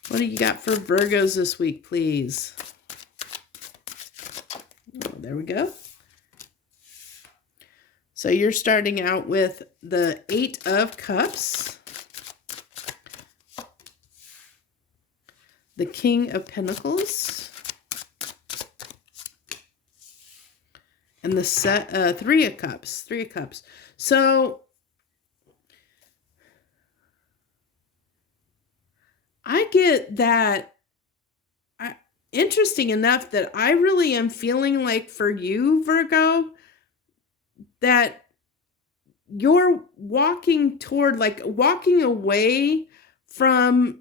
What do you got for Virgos this week, please? Oh, there we go. So you're starting out with the 8 of Cups, the King of Pentacles, and the 3 of Cups. 3 of Cups. So I get that. Interesting enough that I really am feeling like for you, Virgo, that you're walking toward, like, walking away from,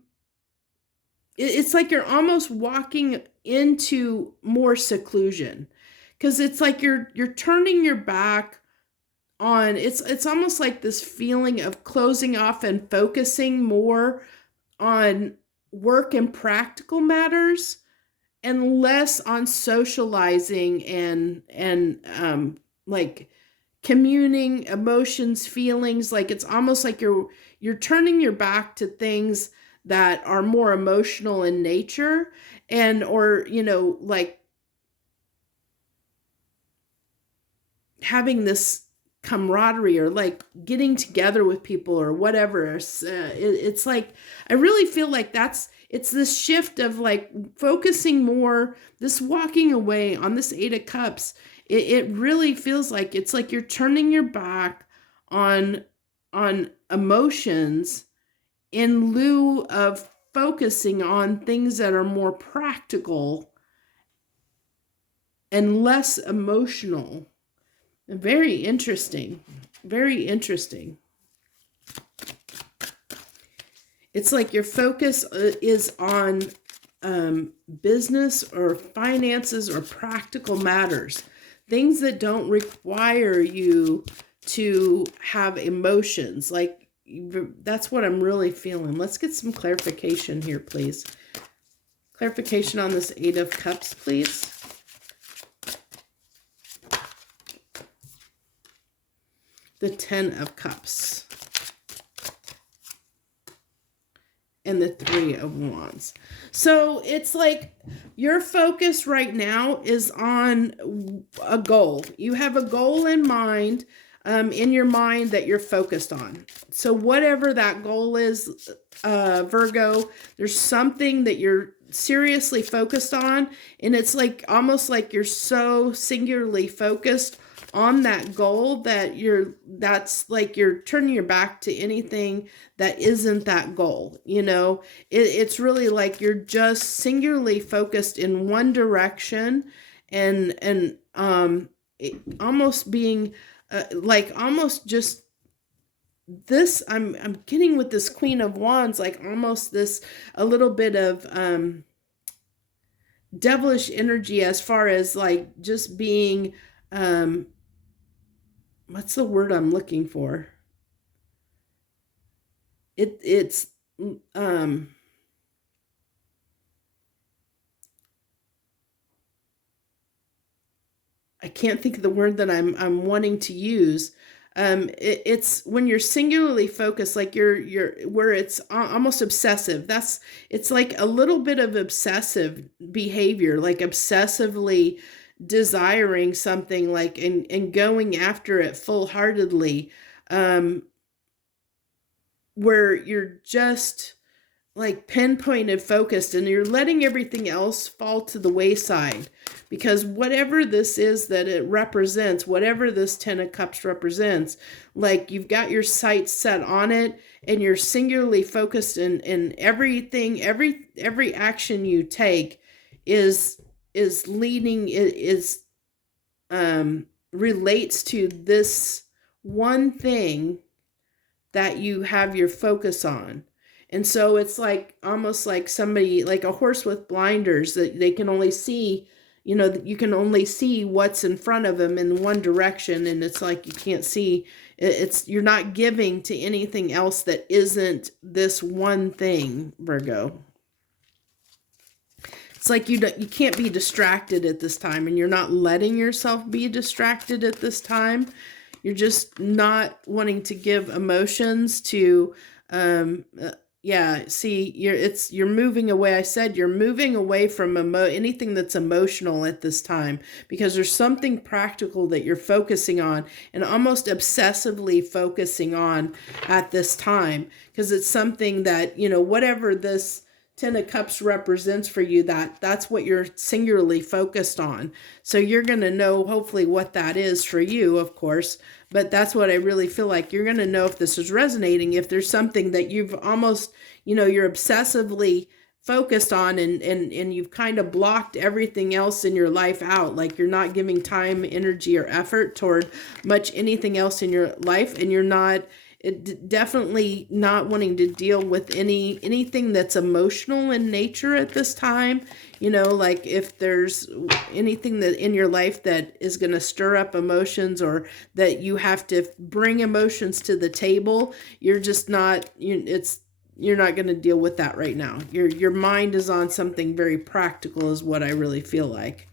it's like you're almost walking into more seclusion. Because it's like you're turning your back on, it's almost like this feeling of closing off and focusing more on work and practical matters, and less on socializing and like communing emotions, feelings. Like it's almost like you're turning your back to things that are more emotional in nature, and or like having this camaraderie, or like getting together with people or whatever. It's like, I really feel like it's this shift of like focusing more, this walking away on this Eight of Cups. It really feels like it's like you're turning your back on emotions in lieu of focusing on things that are more practical and less emotional. Very interesting. Very interesting. It's like your focus is on business or finances or practical matters. Things that don't require you to have emotions. Like, that's what I'm really feeling. Let's get some clarification here, please. Clarification on this Eight of Cups, please. The Ten of Cups. And the Three of Wands. So it's like your focus right now is on a goal. You have a goal in mind, in your mind, that you're focused on. So whatever that goal is, Virgo, there's something that you're seriously focused on. And it's like almost like you're so singularly focused on that goal that that's like you're turning your back to anything that isn't that goal. It's really like you're just singularly focused in one direction, and almost being like almost just this. I'm getting with this Queen of Wands, like almost this a little bit of devilish energy, as far as like just being what's the word I'm looking for? It's I can't think of the word that I'm wanting to use. It's when you're singularly focused, like you're where it's almost obsessive. It's like a little bit of obsessive behavior, like obsessively desiring something, like and going after it full-heartedly, where you're just like pinpointed focused, and you're letting everything else fall to the wayside, because whatever this is that it represents, whatever this Ten of Cups represents, like you've got your sights set on it, and you're singularly focused in everything. Every action you take is leading, is relates to this one thing that you have your focus on. And so it's like almost like somebody, like a horse with blinders, that they can only see, you can only see what's in front of them in one direction, and it's like you can't see, you're not giving to anything else that isn't this one thing, Virgo. It's like you can't be distracted at this time, and you're not letting yourself be distracted at this time. You're just not wanting to give emotions to, you're moving away. I said you're moving away from anything that's emotional at this time, because there's something practical that you're focusing on, and almost obsessively focusing on at this time, because it's something that, whatever this Ten of Cups represents for you, that's what you're singularly focused on. So you're going to know hopefully what that is for you, of course, but that's what I really feel like. You're going to know if this is resonating, if there's something that you've almost, you're obsessively focused on, and you've kind of blocked everything else in your life out. Like you're not giving time, energy, or effort toward much anything else in your life, and you're not definitely not wanting to deal with anything that's emotional in nature at this time. Like if there's anything that in your life that is going to stir up emotions, or that you have to bring emotions to the table, you're just not, you're not going to deal with that right now. Your mind is on something very practical, is what I really feel like.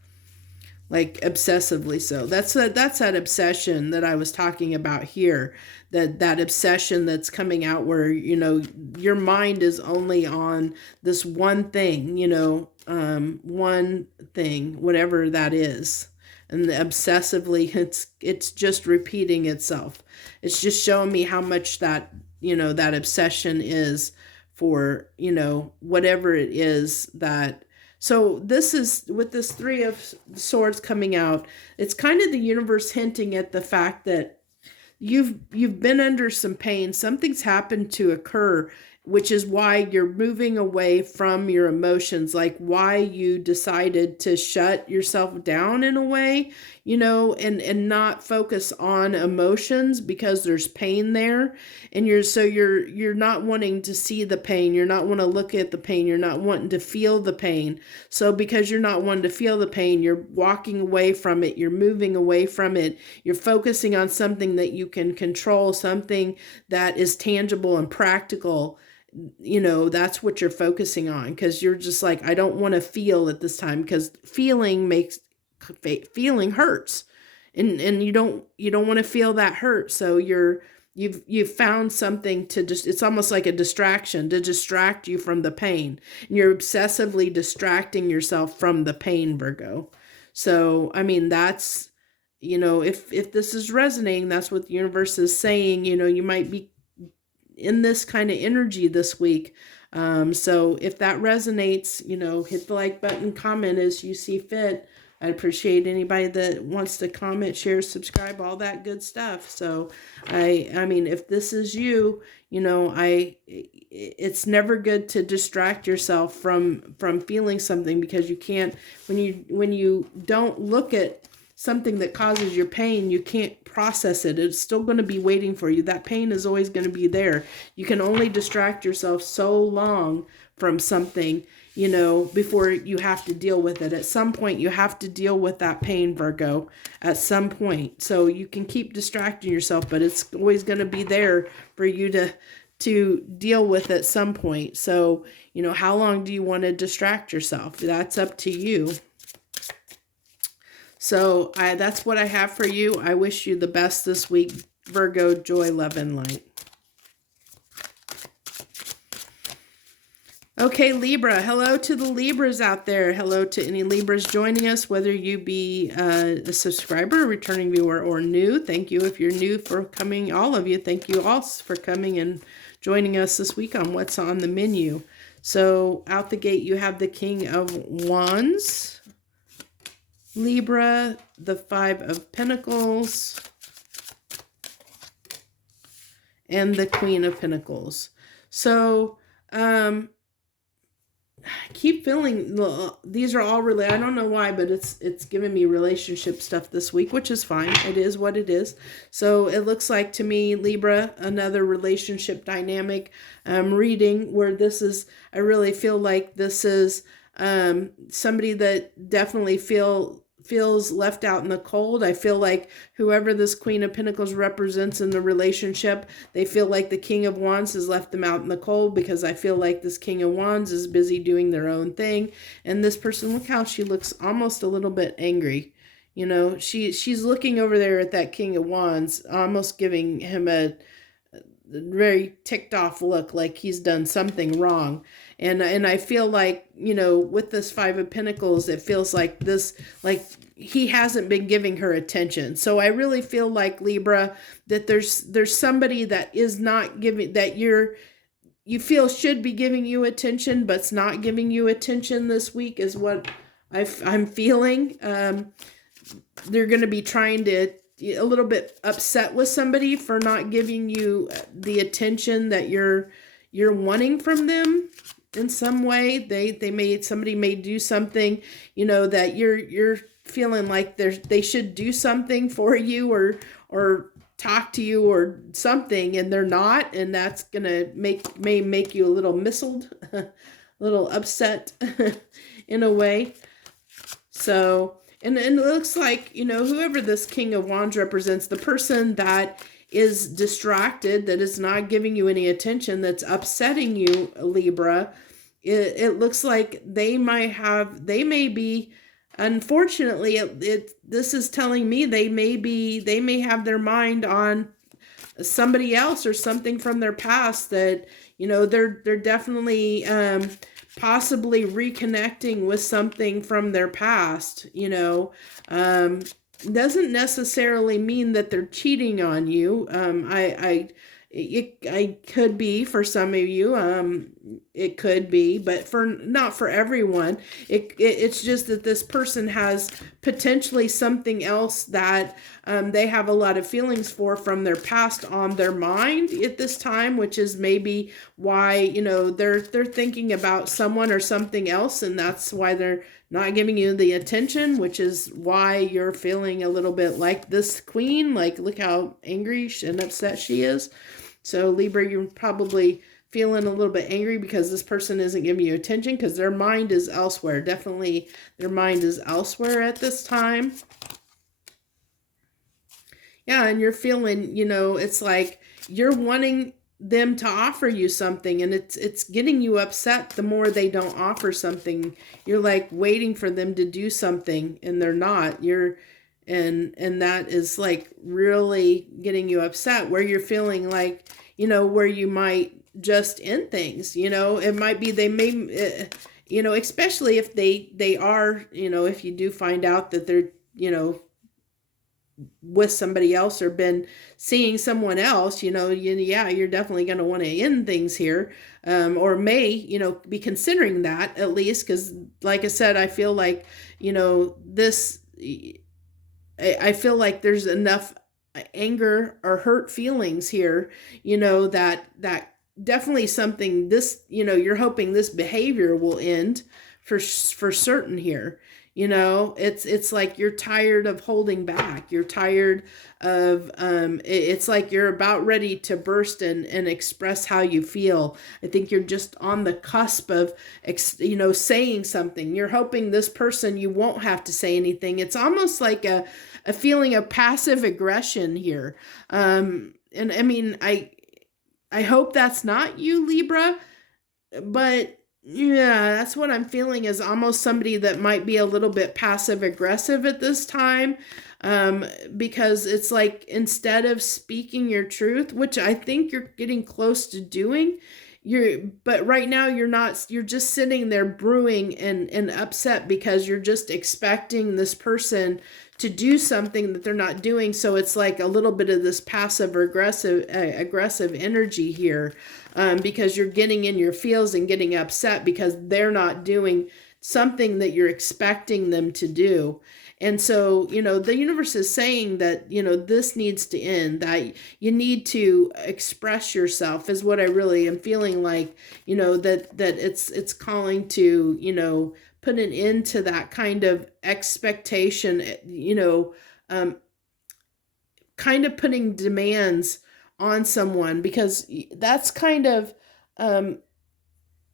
like obsessively so. That's that obsession that I was talking about here. That obsession that's coming out where, you know, your mind is only on this one thing, you know, one thing, whatever that is. And obsessively, it's just repeating itself. It's just showing me how much that, you know, that obsession is for, you know, whatever it is that. So this is, with this Three of Swords coming out, it's kind of the universe hinting at the fact that you've been under some pain. Something's happened to occur, which is why you're moving away from your emotions, like why you decided to shut yourself down in a way, you know, and not focus on emotions because there's pain there. And you're not wanting to see the pain. You're not want to look at the pain. You're not wanting to feel the pain. So because you're not wanting to feel the pain, you're walking away from it. You're moving away from it. You're focusing on something that you can control, something that is tangible and practical. You know, that's what you're focusing on, because you're just like, I don't want to feel at this time, because feeling hurts, and you don't want to feel that hurt. So you've found something to just, it's almost like a distraction to distract you from the pain, and you're obsessively distracting yourself from the pain, Virgo. So I mean, that's, you know, if this is resonating, that's what the universe is saying. You know, you might be in this kind of energy this week. So if that resonates, you know, hit the like button, comment as you see fit. I appreciate anybody that wants to comment, share, subscribe, all that good stuff. So I mean, if this is you, you know, it's never good to distract yourself from feeling something, because you can't, when you don't look at something that causes your pain, you can't process it. It's still going to be waiting for you. That pain is always going to be there. You can only distract yourself so long from something, you know, before you have to deal with it. At some point, you have to deal with that pain, Virgo, at some point. So you can keep distracting yourself, but it's always going to be there for you to deal with at some point. So, you know, how long do you want to distract yourself? That's up to you. So that's what I have for you. I wish you the best this week, Virgo. Joy, love, and light. Okay, Libra. Hello to the Libras out there. Hello to any Libras joining us, whether you be a subscriber, returning viewer, or new. Thank you if you're new for coming. All of you, thank you all for coming and joining us this week on What's on the Menu. So out the gate, you have the King of Wands, Libra, the Five of Pentacles, and the Queen of Pentacles. So I keep feeling these are all really, I don't know why, but it's giving me relationship stuff this week, which is fine. It is what it is. So it looks like to me, Libra, another relationship dynamic reading, where this is, I really feel like this is somebody that definitely feels left out in the cold. I feel like whoever this Queen of Pentacles represents in the relationship, they feel like the King of Wands has left them out in the cold, because I feel like this King of Wands is busy doing their own thing. And this person, look how she looks almost a little bit angry. You know, she's looking over there at that King of Wands, almost giving him a very ticked off look, like he's done something wrong. And I feel like, you know, with this Five of Pentacles, it feels like this, like he hasn't been giving her attention. So I really feel like, Libra, that there's somebody that is not giving, that you feel should be giving you attention, but's not giving you attention this week, is what I'm feeling. They're going to be trying to, a little bit upset with somebody for not giving you the attention that you're wanting from them in some way. Somebody may do something, you know, that you're feeling like they should do something for you or talk to you or something, and they're not, and that's gonna may make you a little missiled, a little upset in a way. So and it looks like, you know, whoever this King of Wands represents, the person that is distracted, that is not giving you any attention, that's upsetting you, Libra, it looks like they may be unfortunately, this is telling me they may have their mind on somebody else or something from their past that, they're definitely possibly reconnecting with something from their past. Doesn't necessarily mean that they're cheating on you. I could be for some of you. It could be, but not for everyone. It's just that this person has potentially something else that they have a lot of feelings for from their past on their mind at this time, which is maybe why, they're thinking about someone or something else, and that's why they're not giving you the attention, which is why you're feeling a little bit like this queen. Like, look how angry and upset she is. So Libra, you're probably feeling a little bit angry because this person isn't giving you attention because their mind is elsewhere. Definitely their mind is elsewhere at this time. Yeah, and you're feeling, it's like you're wanting them to offer you something, and it's getting you upset the more they don't offer something. You're like waiting for them to do something and they're not. And that is like really getting you upset, where you're feeling like, where you might just end things. It might be they may, especially if they are, if you do find out that they're, with somebody else or been seeing someone else, you're definitely going to want to end things here, or may, be considering that at least, because like I said, I feel like, this, I feel like there's enough anger or hurt feelings here, that definitely something this, you're hoping this behavior will end for certain here. It's like you're tired of holding back. You're tired of, it's like you're about ready to burst and express how you feel. I think you're just on the cusp of, saying something. You're hoping this person, you won't have to say anything. It's almost like a feeling of passive aggression here. And I mean, I hope that's not you, Libra, but yeah, that's what I'm feeling, is almost somebody that might be a little bit passive aggressive at this time, because it's like, instead of speaking your truth, which I think you're getting close to doing, but right now you're not. You're just sitting there brewing and upset because you're just expecting this person to do something that they're not doing. So it's like a little bit of this passive or aggressive energy here, because you're getting in your feels and getting upset because they're not doing something that you're expecting them to do. And so, the universe is saying that, this needs to end, that you need to express yourself, is what I really am feeling like, that it's calling to, put an end to that kind of expectation, kind of putting demands on someone, because that's kind of,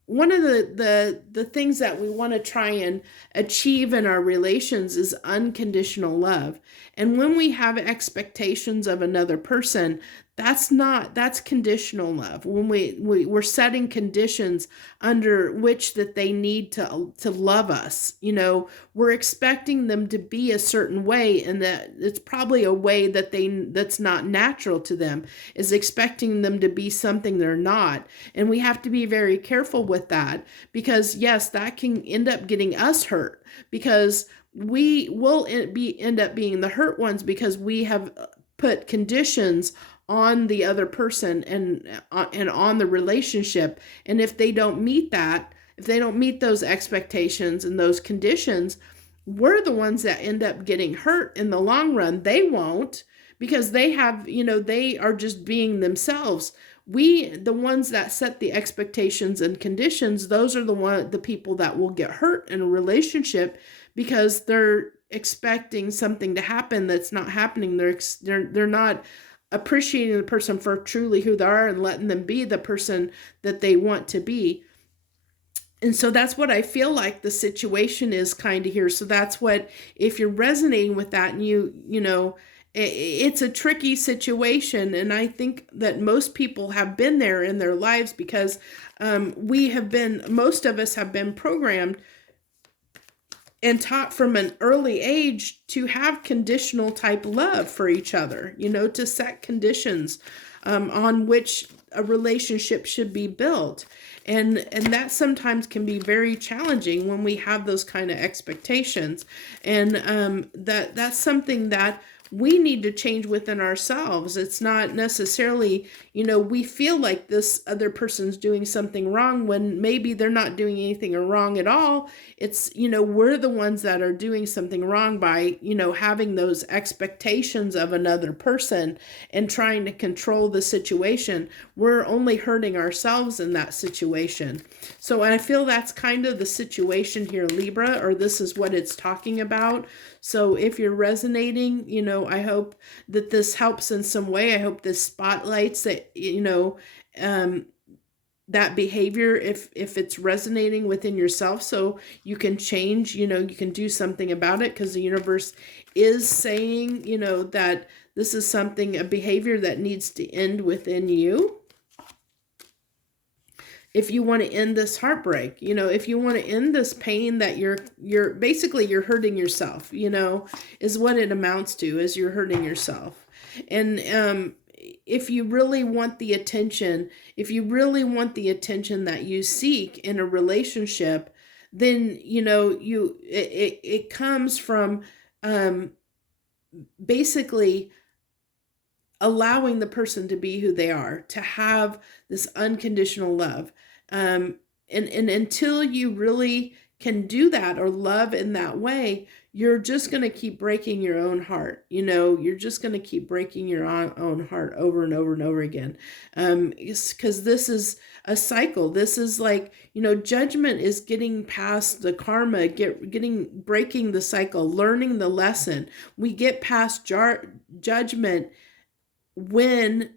one of the things that we want to try and achieve in our relations is unconditional love. And when we have expectations of another person, that's conditional love. When we're setting conditions under which that they need to love us, we're expecting them to be a certain way, and that it's probably a way that's not natural to them, is expecting them to be something they're not. And we have to be very careful with that, because yes, that can end up getting us hurt, because we will end up being the hurt ones, because we have put conditions on the other person and on the relationship. And if they don't meet that, if they don't meet those expectations and those conditions, we're the ones that end up getting hurt in the long run. They won't, because they have, they are just being themselves. We, the ones that set the expectations and conditions, those are the people that will get hurt in a relationship, because they're expecting something to happen that's not happening. They're not appreciating the person for truly who they are and letting them be the person that they want to be. And so that's what I feel like the situation is kind of here. So that's what, if you're resonating with that, and it's a tricky situation. And I think that most people have been there in their lives, because most of us have been programmed and taught from an early age to have conditional type love for each other, you know, to set conditions on which a relationship should be built. And that sometimes can be very challenging when we have those kind of expectations. And that's something that we need to change within ourselves. It's not necessarily, you know, we feel like this other person's doing something wrong when maybe they're not doing anything wrong at all. It's, you know, we're the ones that are doing something wrong by, you know, having those expectations of another person and trying to control the situation. We're only hurting ourselves in that situation. So I feel that's kind of the situation here, Libra, or this is what it's talking about. So if you're resonating, you know, I hope that this helps in some way. I hope this spotlights that, you know, that behavior, if it's resonating within yourself, so you can change, you know, you can do something about it, because the universe is saying, you know, that this is something, a behavior that needs to end within you. If you want to end this heartbreak, you know, if you want to end this pain that you're basically you're hurting yourself, you know, is what it amounts to, is you're hurting yourself. And if you really want the attention, if you really want the attention that you seek in a relationship, then, you know, it comes from basically allowing the person to be who they are, to have this unconditional love. And until you really can do that or love in that way, you're just going to keep breaking your own heart. You know, you're just going to keep breaking your own heart over and over and over again. Because this is a cycle. This is like, you know, judgment is getting past the karma, breaking the cycle, learning the lesson. We get past judgment when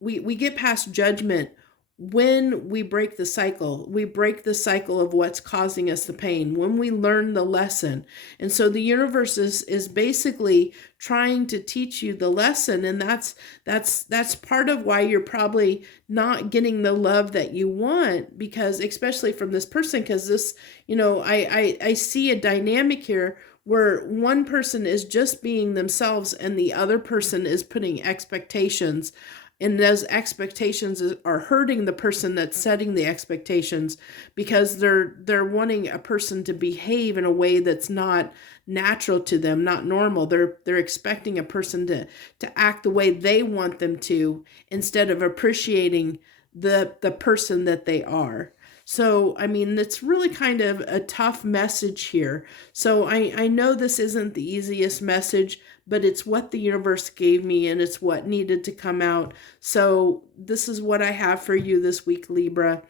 we get past judgment, when we break the cycle. We break the cycle of what's causing us the pain, when we learn the lesson. And so the universe is basically trying to teach you the lesson, and that's part of why you're probably not getting the love that you want, because especially from this person, because this, you know, I see a dynamic here where one person is just being themselves and the other person is putting expectations, and those expectations are hurting the person that's setting the expectations, because they're wanting a person to behave in a way that's not natural to them, not normal. They're expecting a person to act the way they want them to, instead of appreciating the person that they are. So, I mean, it's really kind of a tough message here. So I know this isn't the easiest message, but it's what the universe gave me, and it's what needed to come out. So this is what I have for you this week, Libra.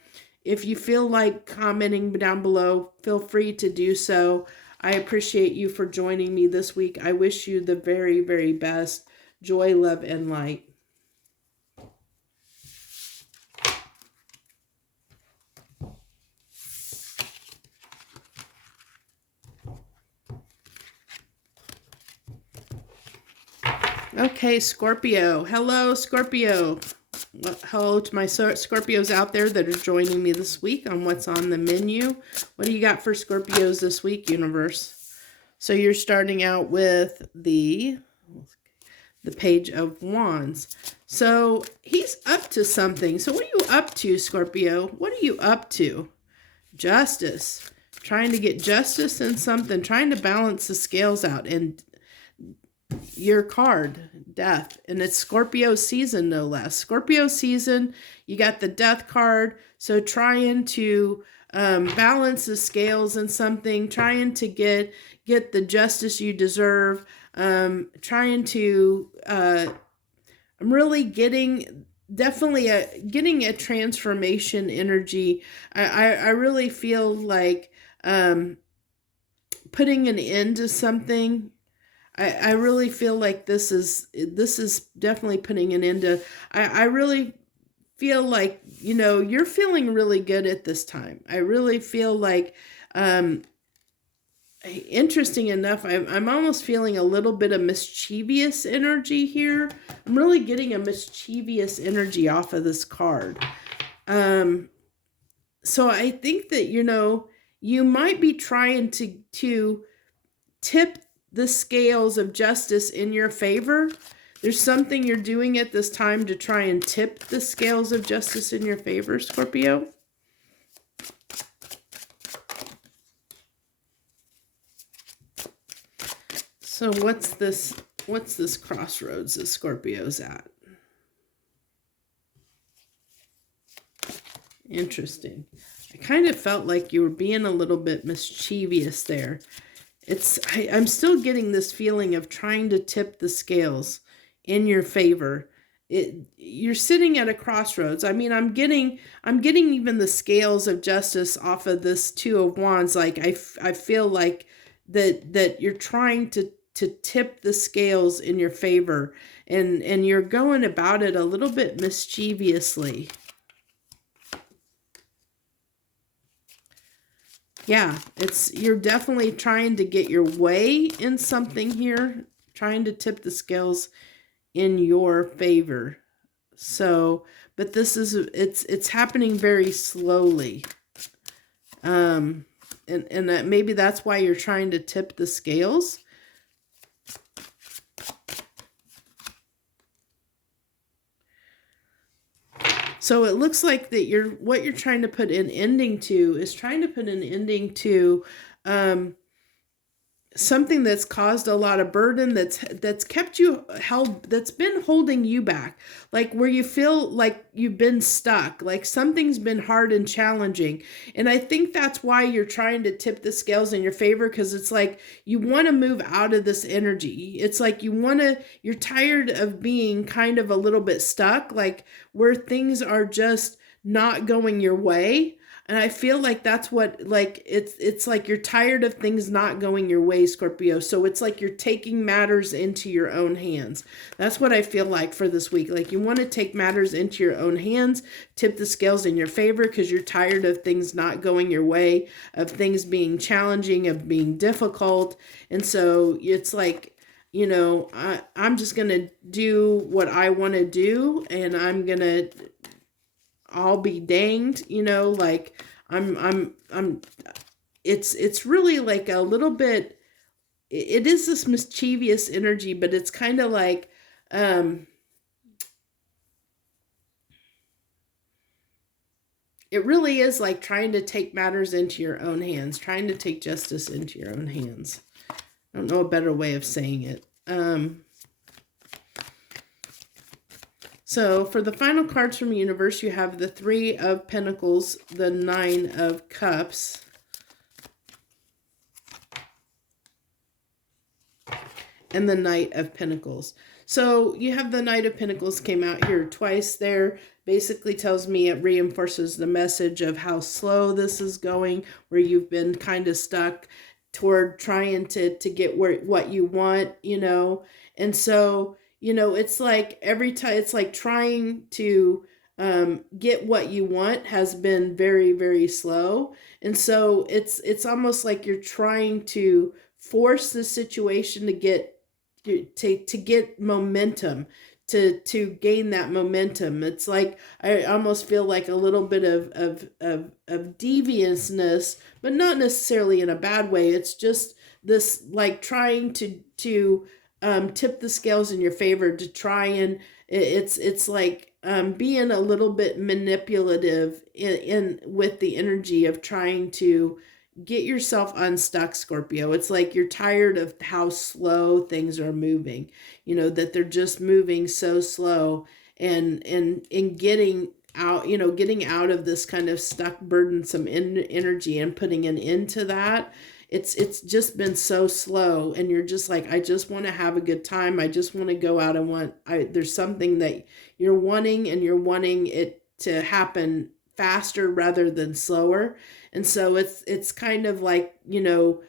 If you feel like commenting down below, feel free to do so. I appreciate you for joining me this week. I wish you the very, very best. Joy, love, and light. Okay, Scorpio. Hello, Scorpio. Hello to my Scorpios out there that are joining me this week on what's on the menu. What do you got for Scorpios this week, universe? So you're starting out with the Page of Wands. So he's up to something. So what are you up to, Scorpio? What are you up to? Justice. Trying to get justice in something. Trying to balance the scales out. And your card, Death, and it's Scorpio season, no less. Scorpio season, you got the Death card, so trying to balance the scales in something, trying to get the justice you deserve, trying to I'm really getting getting a transformation energy. I really feel like putting an end to something. I really feel like this is definitely putting an end to. I really feel like, you know, you're feeling really good at this time. I really feel like, interesting enough, I'm almost feeling a little bit of mischievous energy here. I'm really getting a mischievous energy off of this card. So I think that, you know, you might be trying to tip the scales of justice in your favor. There's something you're doing at this time to try and tip the scales of justice in your favor, Scorpio. So what's this crossroads that Scorpio's at? Interesting. I kind of felt like you were being a little bit mischievous there. I'm still getting this feeling of trying to tip the scales in your favor. You're sitting at a crossroads. I mean, I'm getting even the scales of justice off of this Two of Wands. Like I feel like that you're trying to tip the scales in your favor, and you're going about it a little bit mischievously. Yeah, you're definitely trying to get your way in something here, trying to tip the scales in your favor. So, but it's happening very slowly. And that maybe that's why you're trying to tip the scales. So it looks like that what you're trying to put an ending to is trying to put an ending to something that's caused a lot of burden, that's kept you held, that's been holding you back, like where you feel like you've been stuck, like something's been hard and challenging. And I think that's why you're trying to tip the scales in your favor, because it's like you want to move out of this energy. It's like you're tired of being kind of a little bit stuck, like where things are just not going your way. And I feel like that's what, like, it's like you're tired of things not going your way, Scorpio. So it's like you're taking matters into your own hands. That's what I feel like for this week. Like you want to take matters into your own hands, tip the scales in your favor, because you're tired of things not going your way, of things being challenging, of being difficult. And so it's like, you know, I'm just going to do what I want to do, and I'll be danged, you know, like it's really like a little bit, it is this mischievous energy, but it's kind of like, it really is like trying to take matters into your own hands, trying to take justice into your own hands. I don't know a better way of saying it. So for the final cards from the universe, you have the Three of Pentacles, the Nine of Cups, and the Knight of Pentacles. So you have the Knight of Pentacles came out here twice there. Basically tells me it reinforces the message of how slow this is going, where you've been kind of stuck toward trying to get what you want, you know. And so, you know, it's like every time, it's like trying to get what you want has been very, very slow. And so it's almost like you're trying to force the situation to get momentum, to gain that momentum. It's like I almost feel like a little bit of deviousness, but not necessarily in a bad way. It's just this like trying to tip the scales in your favor, to try and it's like being a little bit manipulative in with the energy of trying to get yourself unstuck, Scorpio. It's like you're tired of how slow things are moving, you know, that they're just moving so slow, and getting out, you know, getting out of this kind of stuck, burdensome energy and putting an end to that. It's just been so slow, and you're just like, I just want to have a good time. I just want to go out and there's something that you're wanting, and you're wanting it to happen faster rather than slower. And so it's kind of like, you know,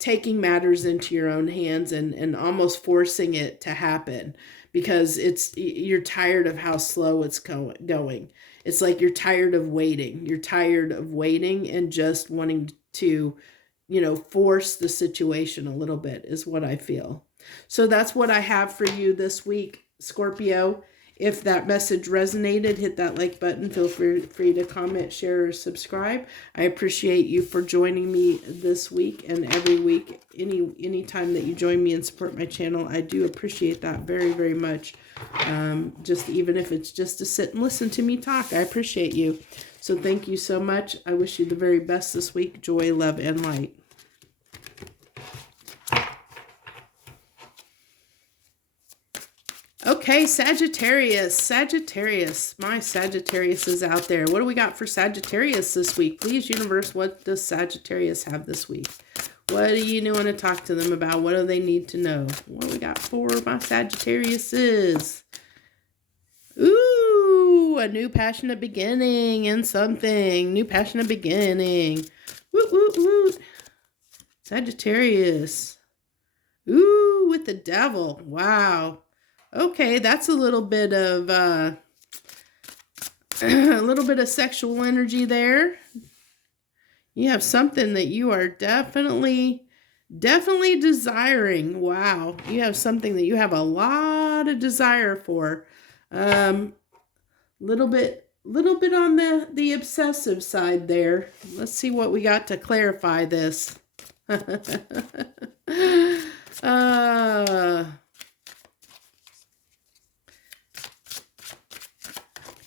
taking matters into your own hands and almost forcing it to happen, because you're tired of how slow it's going. It's like you're tired of waiting. You're tired of waiting and just wanting to, you know, force the situation a little bit is what I feel. So that's what I have for you this week, Scorpio. If that message resonated, hit that like button. Feel free to comment, share, or subscribe. I appreciate you for joining me this week and every week. Any time that you join me and support my channel, I do appreciate that very, very much. Just even if it's just to sit and listen to me talk, I appreciate you. So thank you so much. I wish you the very best this week. Joy, love, and light. Okay, Sagittarius. Sagittarius. My Sagittarius is out there. What do we got for Sagittarius this week? Please, universe, what does Sagittarius have this week? What do you want to talk to them about? What do they need to know? What do we got for my Sagittariuses? Ooh, a new passionate beginning in something. New passionate beginning. Woot, woot, woot. Sagittarius. Ooh, with the devil. Wow. Okay, that's a little bit of sexual energy there. You have something that you are definitely desiring. Wow, you have something that you have a lot of desire for. Little bit on the obsessive side there. Let's see what we got to clarify this.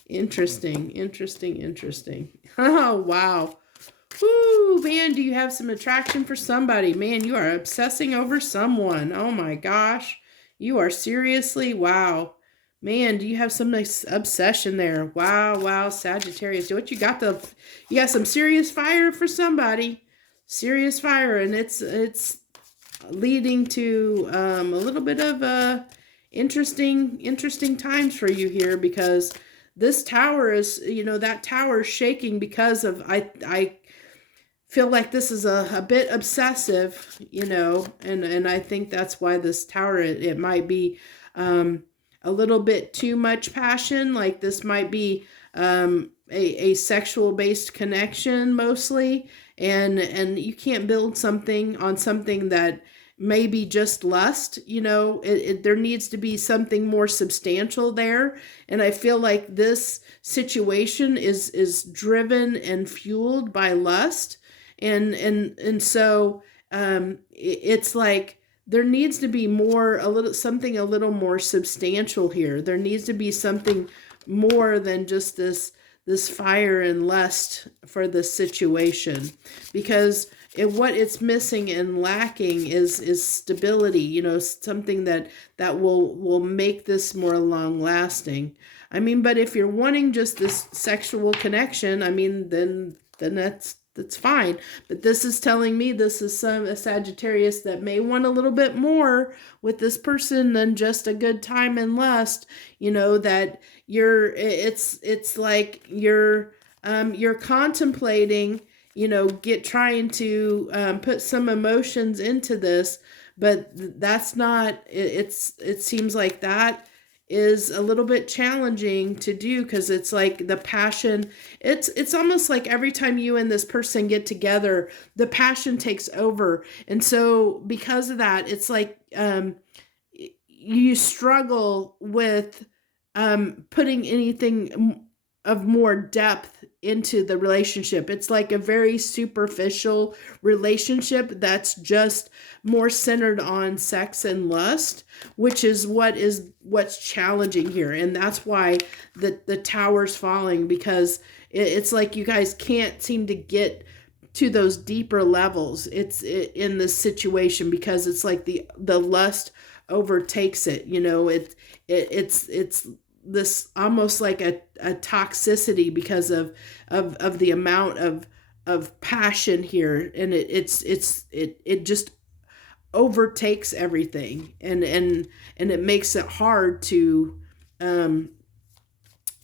Interesting. Oh, wow. Woo, man, do you have some attraction for somebody? Man, you are obsessing over someone. Oh my gosh. You are seriously, wow. Man, do you have some nice obsession there? Wow, Sagittarius. What you got you got some serious fire for somebody. Serious fire, and it's leading to a little bit of interesting times for you here, because this tower is, that tower is shaking because of, I feel like this is a bit obsessive, and I think that's why this tower, it might be a little bit too much passion. Like this might be a sexual based connection mostly, and you can't build something on something that maybe just lust. There needs to be something more substantial there, and I feel like this situation is driven and fueled by lust, and so it's like there needs to be something a little more substantial here. There needs to be something more than just this fire and lust for this situation, because what it's missing and lacking is stability, something that will make this more long lasting. I mean, but if you're wanting just this sexual connection, I mean, then that's fine. But this is telling me this is a Sagittarius that may want a little bit more with this person than just a good time and lust, that it's like you're contemplating, trying to put some emotions into this, but that's not, it seems like that is a little bit challenging to do, because it's like the passion, it's almost like every time you and this person get together, the passion takes over. And so because of that, it's like you struggle with putting anything of more depth into the relationship. It's like a very superficial relationship that's just more centered on sex and lust, which is what's challenging here. And that's why the tower's falling, because it's like you guys can't seem to get to those deeper levels. It's in this situation, because it's like the lust overtakes it. It's this almost like a toxicity because of the amount of passion here, and it just overtakes everything, and it makes it hard to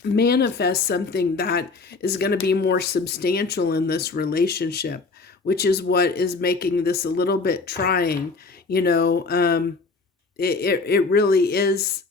manifest something that is going to be more substantial in this relationship, which is what is making this a little bit trying. It really is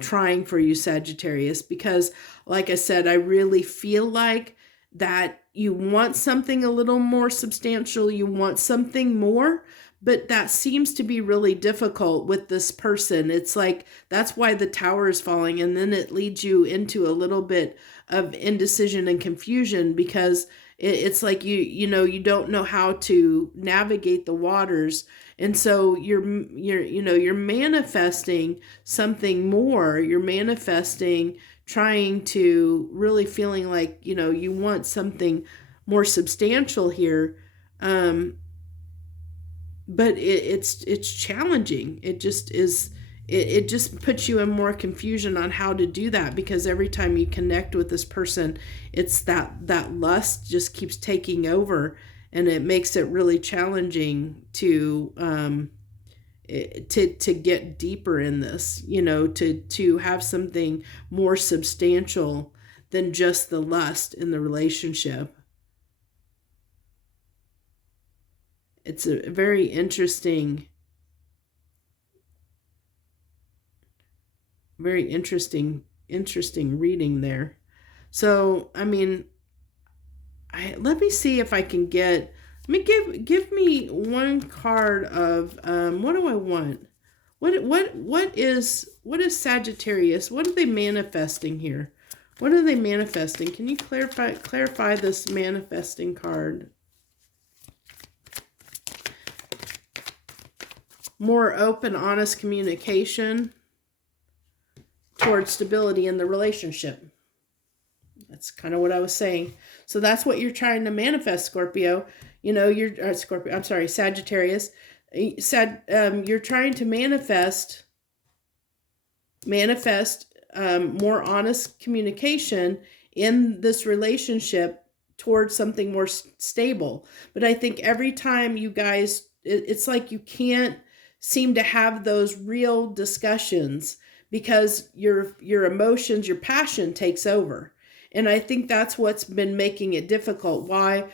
trying for you, Sagittarius, because like I said, I really feel like that you want something a little more substantial, you want something more, but that seems to be really difficult with this person. It's like that's why the tower is falling, and then it leads you into a little bit of indecision and confusion, because it's like you don't know how to navigate the waters. And so you're manifesting something more. You're manifesting, trying to really feeling like you want something more substantial here. But it's challenging. It just is. It just puts you in more confusion on how to do that, because every time you connect with this person, it's that lust just keeps taking over, and it makes it really challenging to get deeper in this, to have something more substantial than just the lust in the relationship. It's a very interesting reading there. So, I mean, let me see if I can get, give me one card of, what do I want? What is Sagittarius? What are they manifesting here? What are they manifesting? Can you clarify this manifesting card? More open, honest communication towards stability in the relationship. That's kind of what I was saying. So that's what you're trying to manifest, Scorpio. Sagittarius. You're trying to manifest more honest communication in this relationship towards something more stable. But I think every time you guys, it's like you can't seem to have those real discussions, because your emotions, your passion takes over. And I think that's what's been making it difficult. Why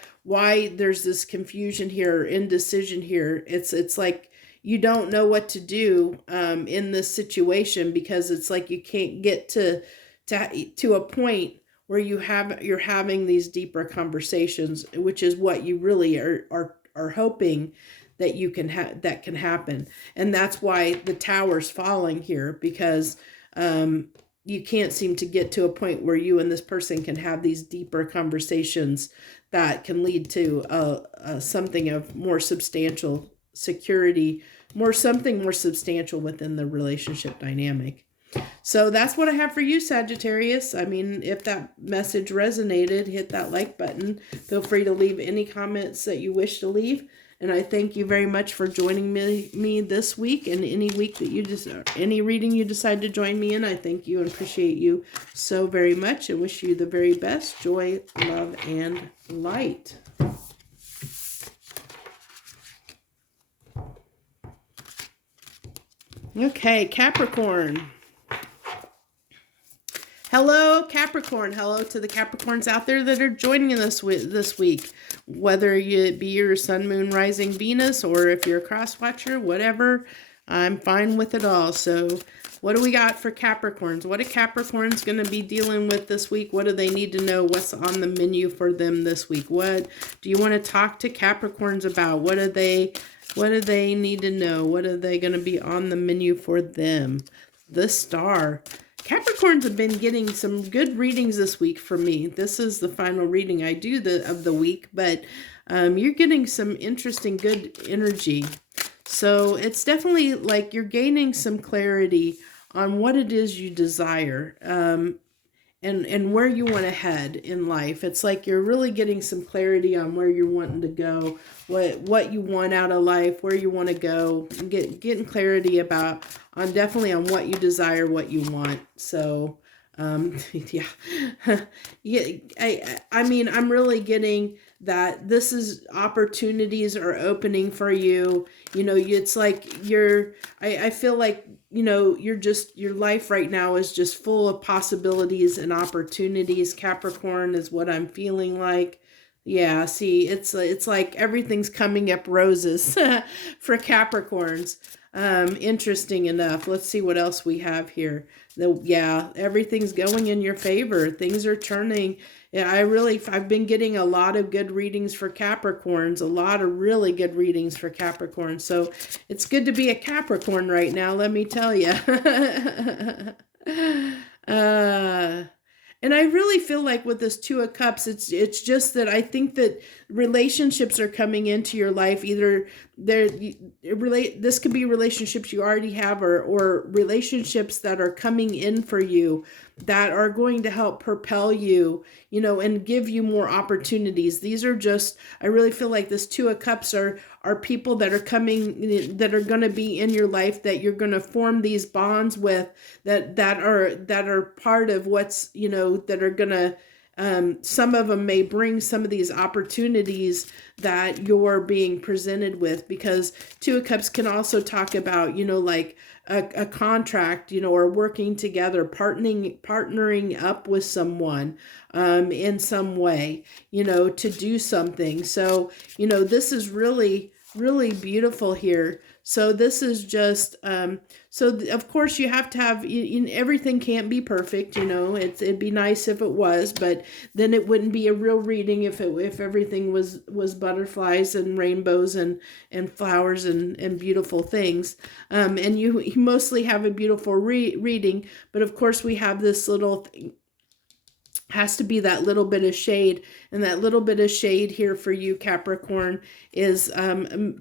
there's this confusion here, indecision here. It's like you don't know what to do in this situation, because it's like you can't get to a point where you're having these deeper conversations, which is what you really are hoping that you can that can happen. And that's why the tower's falling here, because you can't seem to get to a point where you and this person can have these deeper conversations that can lead to something of more substantial security, something more substantial within the relationship dynamic. So that's what I have for you, Sagittarius. I mean, if that message resonated, hit that like button. Feel free to leave any comments that you wish to leave. And I thank you very much for joining me this week, and any week that any reading you decide to join me in. I thank you and appreciate you so very much, and wish you the very best joy, love, and light. Okay, Capricorn. Hello, Capricorn. Hello to the Capricorns out there that are joining us this week. Whether it be your sun, moon, rising, Venus, or if you're a cross watcher, whatever, I'm fine with it all. So what do we got for Capricorns? What are Capricorns going to be dealing with this week? What do they need to know? What's on the menu for them this week? What do you want to talk to Capricorns about? What do they need to know? What are they going to be on the menu for them? The Star. Capricorns have been getting some good readings this week for me. This is the final reading I do of the week, but you're getting some interesting, good energy. So it's definitely like you're gaining some clarity on what it is you desire, and where you want to head in life. It's like you're really getting some clarity on where you're wanting to go, what you want out of life, where you want to go, and getting clarity on what you desire, what you want. So I mean, I'm really getting that this is opportunities are opening for you. It's like I feel like, your life right now is just full of possibilities and opportunities. Capricorn is what I'm feeling like. Yeah, see, it's like everything's coming up roses for Capricorns. Interesting enough. Let's see what else we have here. Yeah, everything's going in your favor. Things are turning. Yeah, I've been getting a lot of good readings for Capricorns, a lot of really good readings for Capricorns. So it's good to be a Capricorn right now, let me tell you. And I really feel like with this Two of Cups, it's just that I think that relationships are coming into your life. Either this could be relationships you already have, or relationships that are coming in for you that are going to help propel you, and give you more opportunities. These are just, I really feel like this Two of Cups are people that are coming, that are going to be in your life, that you're going to form these bonds with, that are part of what's, that are going to, some of them may bring some of these opportunities that you're being presented with, because Two of Cups can also talk about, like a contract, or working together, partnering up with someone in some way, to do something. So, this is really, really beautiful here. So this is just, so of course you have to have, everything can't be perfect, it'd be nice if it was, but then it wouldn't be a real reading if everything was butterflies and rainbows and flowers and beautiful things. And you mostly have a beautiful reading, but of course we have this little thing. Has to be that little bit of shade, and that little bit of shade here for you, Capricorn, is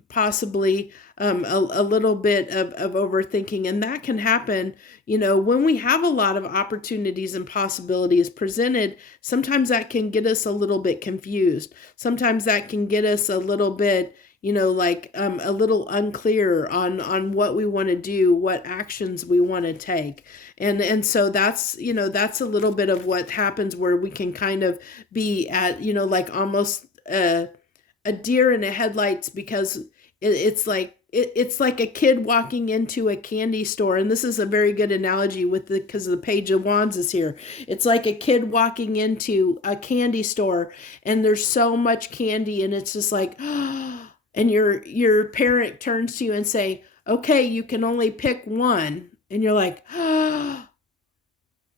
possibly a little bit of overthinking. And that can happen, when we have a lot of opportunities and possibilities presented. Sometimes that can get us a little bit confused. Sometimes that can get us a little bit, like a little unclear on what we want to do, what actions we want to take. And so that's, that's a little bit of what happens, where we can kind of be at, like almost a deer in the headlights, because it's like a kid walking into a candy store. And this is a very good analogy because the Page of Wands is here. It's like a kid walking into a candy store, and there's so much candy, and it's just like, and your parent turns to you and say, okay, you can only pick one. And you're like,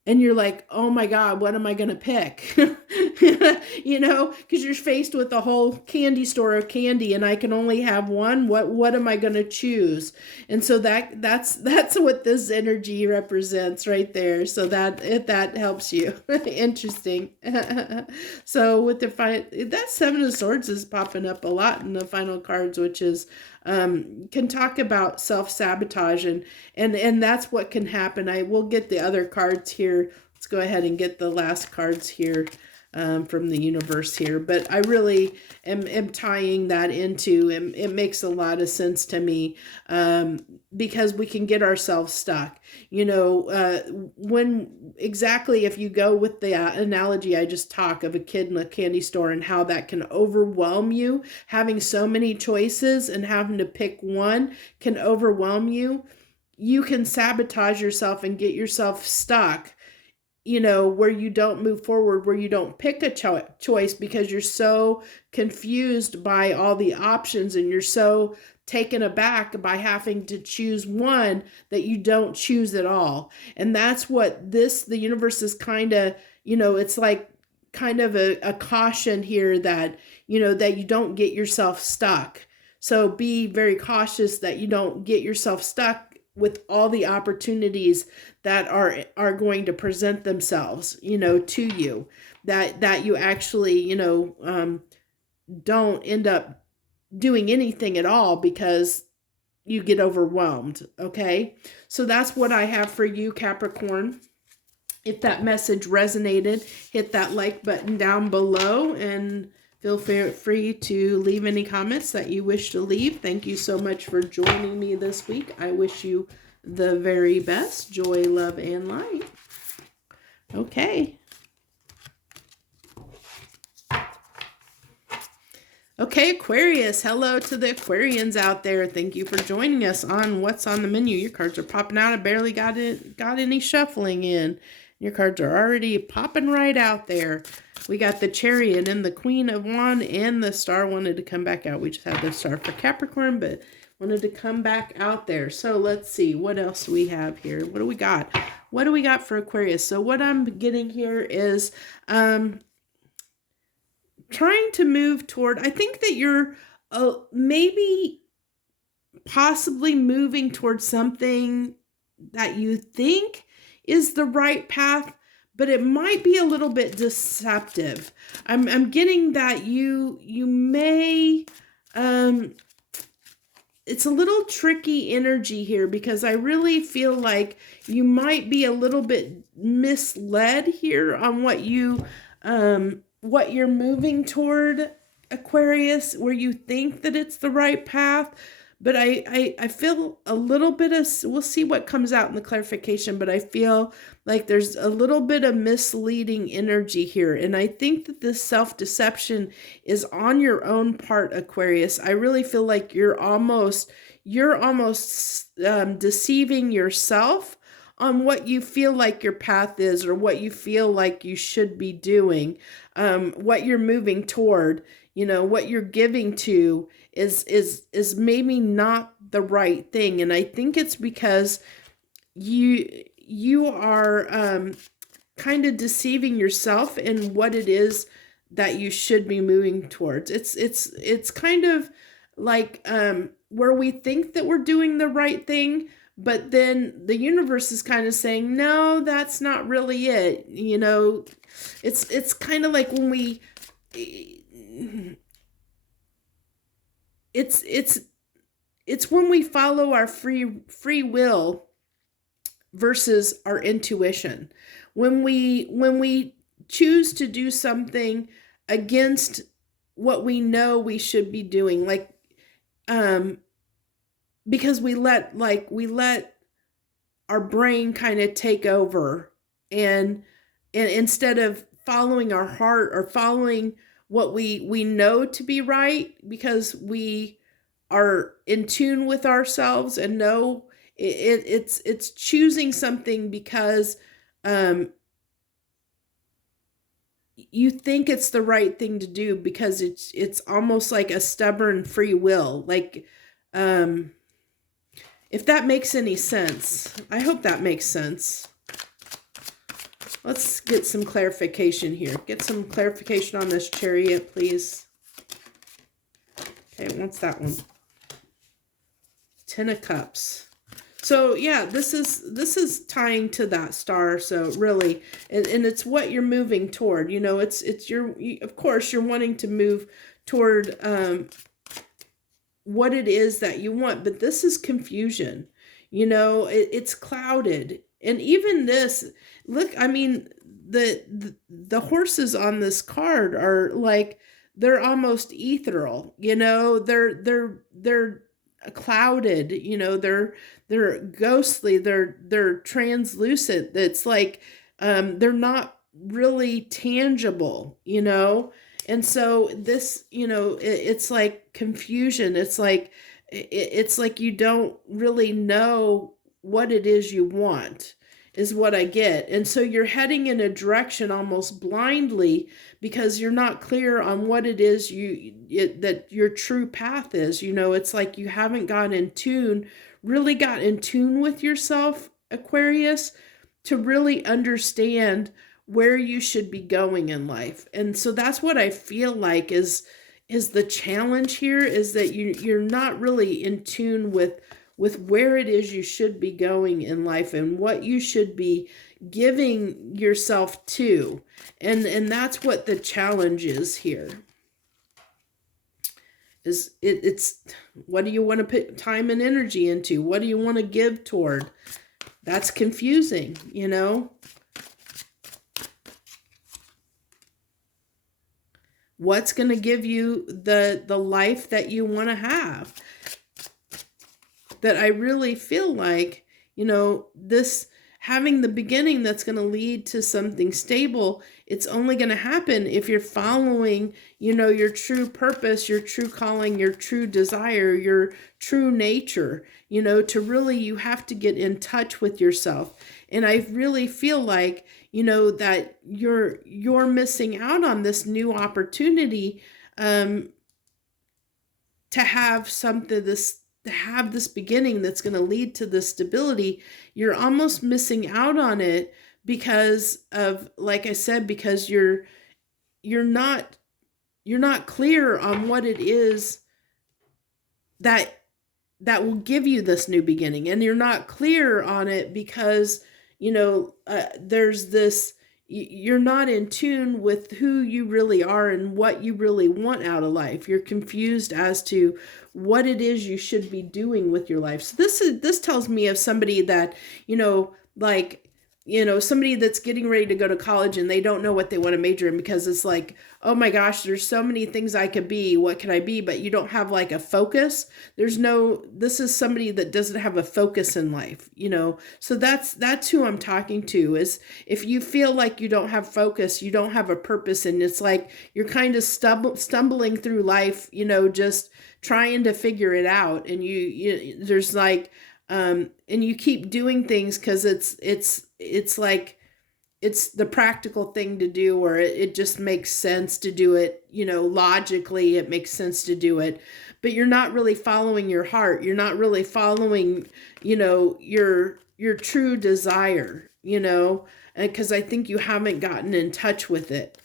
and you're like, oh my God, what am I going to pick? Because you're faced with a whole candy store of candy, and I can only have one. What am I going to choose? And so that's what this energy represents right there. So that helps you. Interesting. So with that Seven of Swords is popping up a lot in the final cards, which is can talk about self-sabotage, and that's what can happen. I will get the other cards here. Let's go ahead and get the last cards here from the universe here. But I really am tying that into, and it makes a lot of sense to me, because we can get ourselves stuck. When exactly, if you go with the analogy I just talked of a kid in a candy store and how that can overwhelm you, having so many choices and having to pick one can overwhelm you. You can sabotage yourself and get yourself stuck, where you don't move forward, where you don't pick a choice because you're so confused by all the options, and you're so taken aback by having to choose one that you don't choose at all. And that's what the universe is kind of, it's like kind of a caution here that, that you don't get yourself stuck. So be very cautious that you don't get yourself stuck with all the opportunities that are going to present themselves, to you, that you actually, don't end up doing anything at all because you get overwhelmed. Okay. So that's what I have for you, Capricorn. If that message resonated, hit that like button down below, and feel free to leave any comments that you wish to leave. Thank you so much for joining me this week. I wish you the very best. Joy, love, and light. Okay. Okay, Aquarius. Hello to the Aquarians out there. Thank you for joining us on What's on the Menu. Your cards are popping out. I barely got any shuffling in. Your cards are already popping right out there. We got the Chariot and the Queen of Wands, and the Star wanted to come back out. We just had the Star for Capricorn, but wanted to come back out there. So let's see, what else do we have here? What do we got? What do we got for Aquarius? So what I'm getting here is trying to move toward, I think that you're maybe possibly moving towards something that you think is the right path, but it might be a little bit deceptive. I'm getting that you may, it's a little tricky energy here, because I really feel like you might be a little bit misled here on what you're moving toward, Aquarius, where you think that it's the right path. But I feel a little bit of, we'll see what comes out in the clarification, but I feel like there's a little bit of misleading energy here. And I think that this self-deception is on your own part, Aquarius. I really feel like you're almost deceiving yourself on what you feel like your path is, or what you feel like you should be doing, what you're moving toward, what you're giving to is maybe not the right thing. And I think it's because you are kind of deceiving yourself in what it is that you should be moving towards. It's kind of like where we think that we're doing the right thing, but then the universe is kind of saying, no, that's not really it. It's kind of like when we, it's when we follow our free will versus our intuition. When we choose to do something against what we know we should be doing, like because we let our brain kind of take over, and instead of following our heart or following what we know to be right, because we are in tune with ourselves and know it's choosing something because you think it's the right thing to do, because it's almost like a stubborn free will. Like if that makes any sense. I hope that makes sense. Let's get some clarification here. Get some clarification on this Chariot, please. Okay, what's that one? 10 of Cups. So yeah, this is tying to that Star. So really, and it's what you're moving toward. It's of course you're wanting to move toward what it is that you want, but this is confusion. It's clouded. And even this, look, I mean, the horses on this card are like, they're almost ethereal, they're clouded, they're ghostly, they're translucent. It's like they're not really tangible, and so this, it's like confusion. It's like you don't really know what it is you want, is what I get. And so you're heading in a direction almost blindly, because you're not clear on what it is that your true path is. It's like you haven't really got in tune with yourself, Aquarius, to really understand where you should be going in life. And so that's what I feel like is the challenge here, is that you're not really in tune with where it is you should be going in life, and what you should be giving yourself to. And that's what the challenge is here. It's what do you want to put time and energy into? What do you want to give toward? That's confusing, What's going to give you the life that you want to have? That I really feel like, this having the beginning that's going to lead to something stable, it's only going to happen if you're following, your true purpose, your true calling, your true desire, your true nature, to really, you have to get in touch with yourself. And I really feel like, that you're missing out on this new opportunity, to have this beginning that's going to lead to this stability. You're almost missing out on it because of, like I said, because you're not clear on what it is that will give you this new beginning. And you're not clear on it because, there's this, you're not in tune with who you really are and what you really want out of life. You're confused as to what it is you should be doing with your life. So this tells me of somebody that, like, somebody that's getting ready to go to college and they don't know what they want to major in, because it's like, oh my gosh, there's so many things I could be. What can I be? But you don't have like a focus. This is somebody that doesn't have a focus in life, So that's who I'm talking to, is if you feel like you don't have focus, you don't have a purpose, and it's like you're kind of stumbling through life, just trying to figure it out. And there's like, and you keep doing things because it's like it's the practical thing to do, or it just makes sense to do it, logically it makes sense to do it, but you're not really following your heart. You're not really following, your true desire, because I think you haven't gotten in touch with it,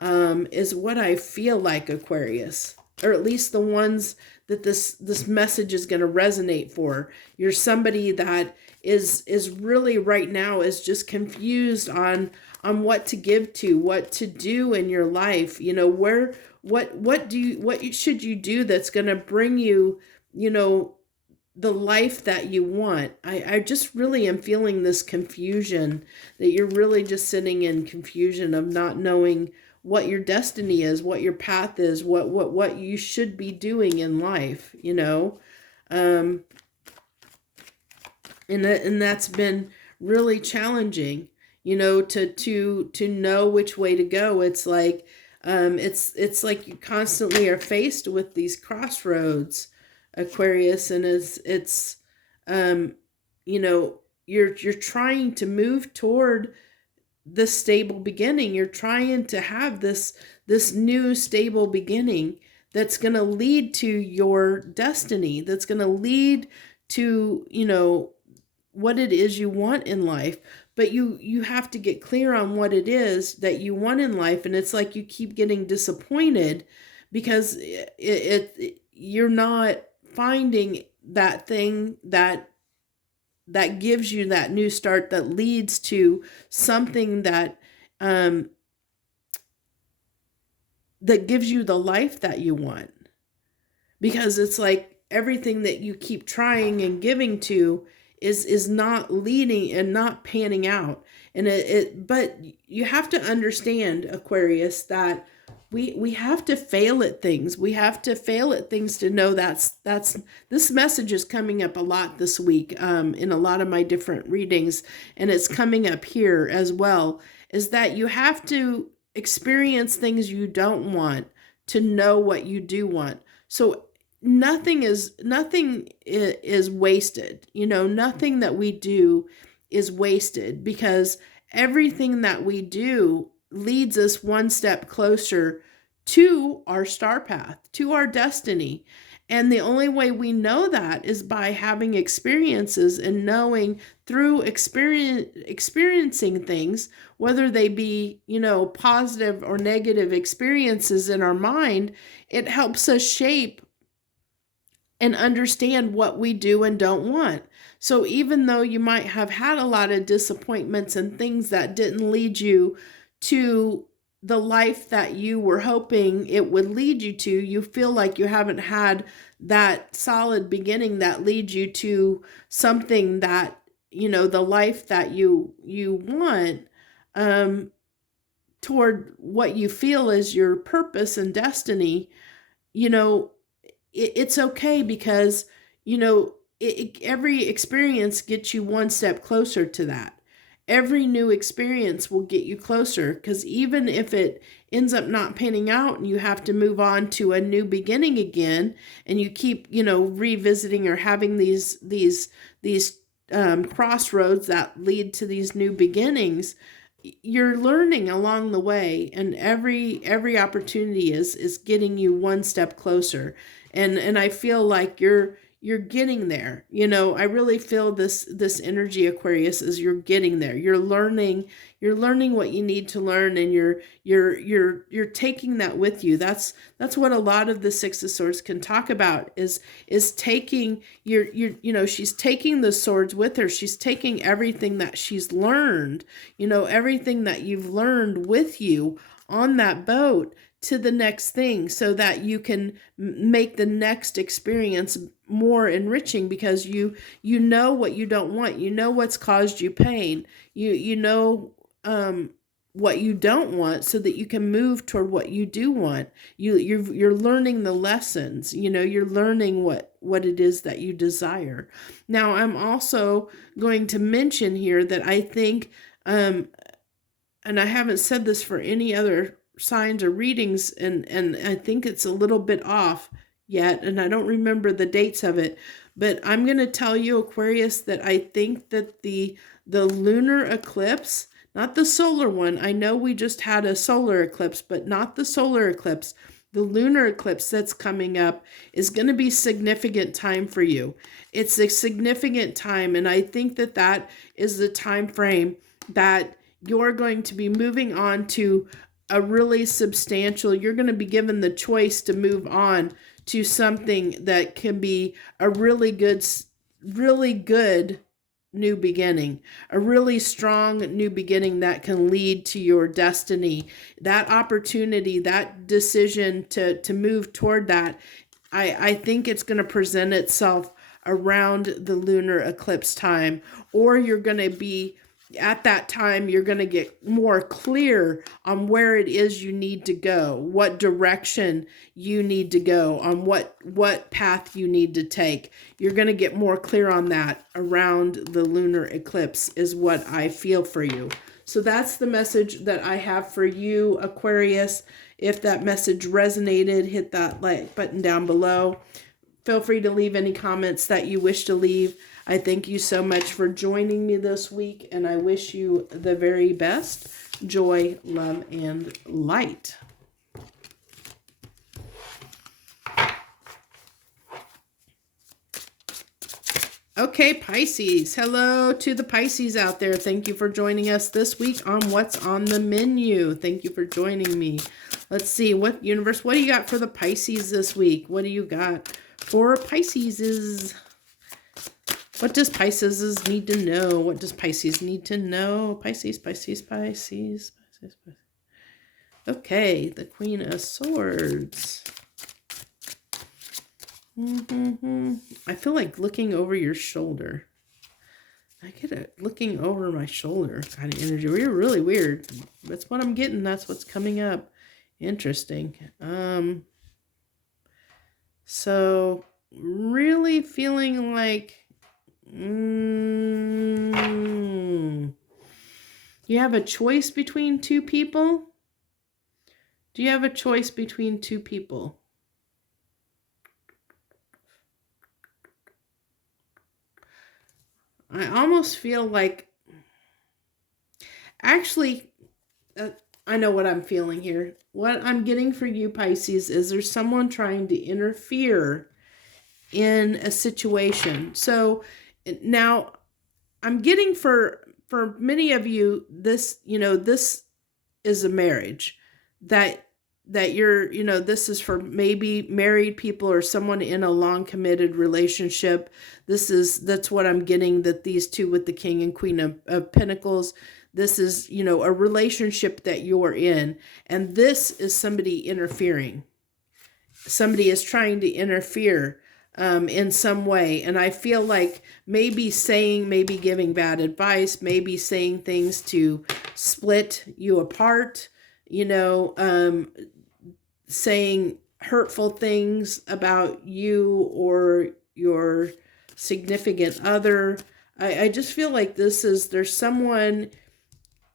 is what I feel like, Aquarius, or at least the ones that this message is going to resonate for. You're somebody that is really right now is just confused on what to give to, what to do in your life. What should you do that's going to bring you, the life that you want. I just really am feeling this confusion, that you're really just sitting in confusion of not knowing what your destiny is, what your path is, what you should be doing in life, and that's been really challenging, to know which way to go. It's like, it's like you constantly are faced with these crossroads, Aquarius, and it's you're trying to move toward this stable beginning. You're trying to have this new stable beginning that's going to lead to your destiny, that's going to lead to, what it is you want in life. But you have to get clear on what it is that you want in life. And it's like you keep getting disappointed because you're not finding that thing that gives you that new start, that leads to something that gives you the life that you want. Because it's like everything that you keep trying and giving to is not leading and not panning out. And but you have to understand, Aquarius, that we have to fail at things. We have to fail at things to know that's this message is coming up a lot this week, in a lot of my different readings, and it's coming up here as well, is that you have to experience things you don't want to know what you do want. So nothing is wasted. Nothing that we do is wasted, because everything that we do leads us one step closer to our star path, to our destiny. And the only way we know that is by having experiences and knowing through experiencing things, whether they be, positive or negative experiences in our mind. It helps us shape and understand what we do and don't want. So even though you might have had a lot of disappointments and things that didn't lead you to the life that you were hoping it would lead you to, you feel like you haven't had that solid beginning that leads you to something that, the life that you want, toward what you feel is your purpose and destiny. It's okay, because, every experience gets you one step closer to that. Every new experience will get you closer, because even if it ends up not panning out and you have to move on to a new beginning again, and you keep, revisiting or having these crossroads that lead to these new beginnings, you're learning along the way, and every opportunity is getting you one step closer. And I feel like you're getting there. You know, I really feel this energy, Aquarius, is you're getting there. You're learning what you need to learn, and you're taking that with you. That's what a lot of the Six of Swords can talk about, is taking she's taking the swords with her. She's taking everything that she's learned, everything that you've learned with you on that boat to the next thing, so that you can make the next experience more enriching, because you know what you don't want. You know what's caused you pain. You know what you don't want, so that you can move toward what you do want. You're learning the lessons. You're learning what it is that you desire. Now, I'm also going to mention here that I think, and I haven't said this for any other signs or readings, and I think it's a little bit off yet, and I don't remember the dates of it, but I'm going to tell you, Aquarius, that I think that the lunar eclipse, not the solar one. I know we just had a solar eclipse, but not the solar eclipse. The lunar eclipse that's coming up is going to be significant time for you. It's a significant time, and I think that is the time frame that you're going to be moving on to a really substantial, you're going to be given the choice to move on to something that can be a really good new beginning, a really strong new beginning that can lead to your destiny. That opportunity, that decision to move toward that, I think it's going to present itself around the lunar eclipse time, or you're going to be at that time, you're going to get more clear on where it is you need to go, what direction you need to go, on what path you need to take. You're going to get more clear on that around the lunar eclipse, is what I feel for you. So that's the message that I have for you, Aquarius. If that message resonated, hit that like button down below. Feel free to leave any comments that you wish to leave. I thank you so much for joining me this week, and I wish you the very best. Joy, love, and light. Okay, Pisces. Hello to the Pisces out there. Thank you for joining us this week on What's on the Menu. Thank you for joining me. Let's see, what do you got for the Pisces this week? What do you got for Pisces? What does Pisces need to know? What does Pisces need to know? Pisces. Okay, the Queen of Swords. I feel like looking over your shoulder. I get a looking over my shoulder kind of energy. We're really weird. That's what I'm getting. That's what's coming up. Interesting. So really feeling like you have a choice between two people? Do you have a choice between two people? I almost feel like, actually, I know what I'm feeling here. What I'm getting for you, Pisces, is there's someone trying to interfere in a situation. So now I'm getting for many of you, this, this is a marriage that you're, this is for maybe married people or someone in a long committed relationship. That's what I'm getting, that these two with the King and Queen of Pentacles, this is, a relationship that you're in, and this is somebody interfering. Somebody is trying to interfere in some way. And I feel like maybe giving bad advice, maybe saying things to split you apart, saying hurtful things about you or your significant other. I just feel like there's someone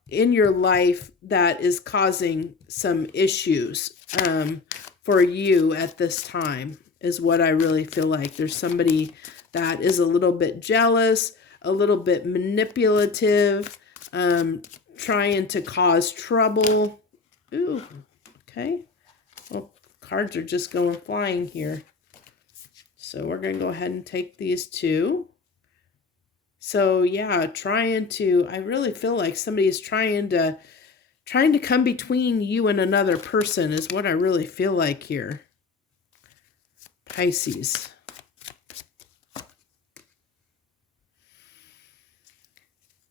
in your life that is causing some issues for you at this time, is what I really feel like. There's somebody that is a little bit jealous, a little bit manipulative, trying to cause trouble. Ooh, okay. Well, cards are just going flying here. So we're going to go ahead and take these two. So yeah, I really feel like somebody is trying to come between you and another person is what I really feel like here. Pisces.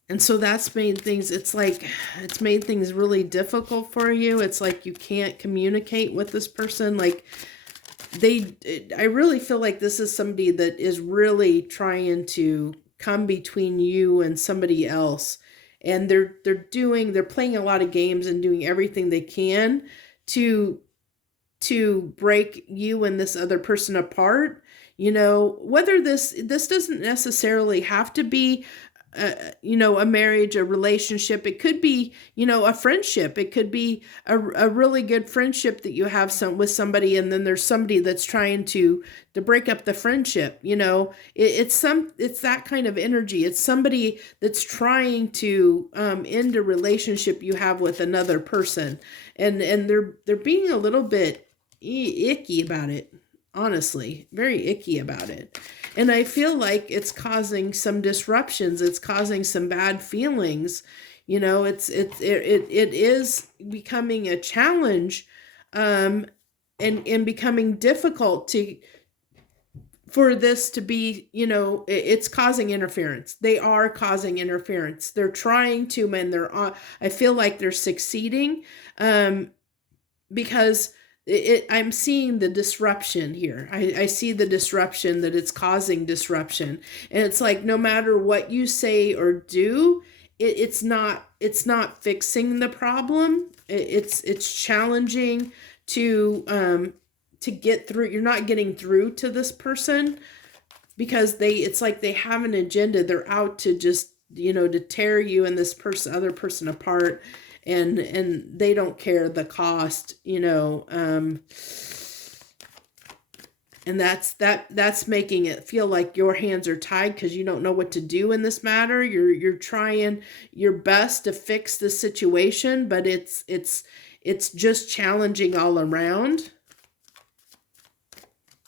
And so that's made things, it's made things really difficult for you. It's like you can't communicate with this person. Like I really feel like this is somebody that is really trying to come between you and somebody else. And they're playing a lot of games and doing everything they can to break you and this other person apart. You know, whether this doesn't necessarily have to be a marriage, a relationship. It could be, a friendship. It could be a really good friendship that you have with somebody, and then there's somebody that's trying to break up the friendship. It's that kind of energy. It's somebody that's trying to end a relationship you have with another person, and they're being a little bit icky about it. Honestly, very icky about it. And I feel like it's causing some disruptions. It's causing some bad feelings. It is becoming a challenge, and becoming difficult for this to be, it's causing interference. They are causing interference. They're trying to, and I feel like they're succeeding, because I'm seeing the disruption here. I see the disruption, that it's causing disruption. And it's like, no matter what you say or do, it's not fixing the problem. It's challenging to get through. You're not getting through to this person, because it's like they have an agenda. They're out to just, to tear you and this other person apart. And they don't care the cost, and that's making it feel like your hands are tied, because you don't know what to do in this matter. You're trying your best to fix the situation, but it's just challenging all around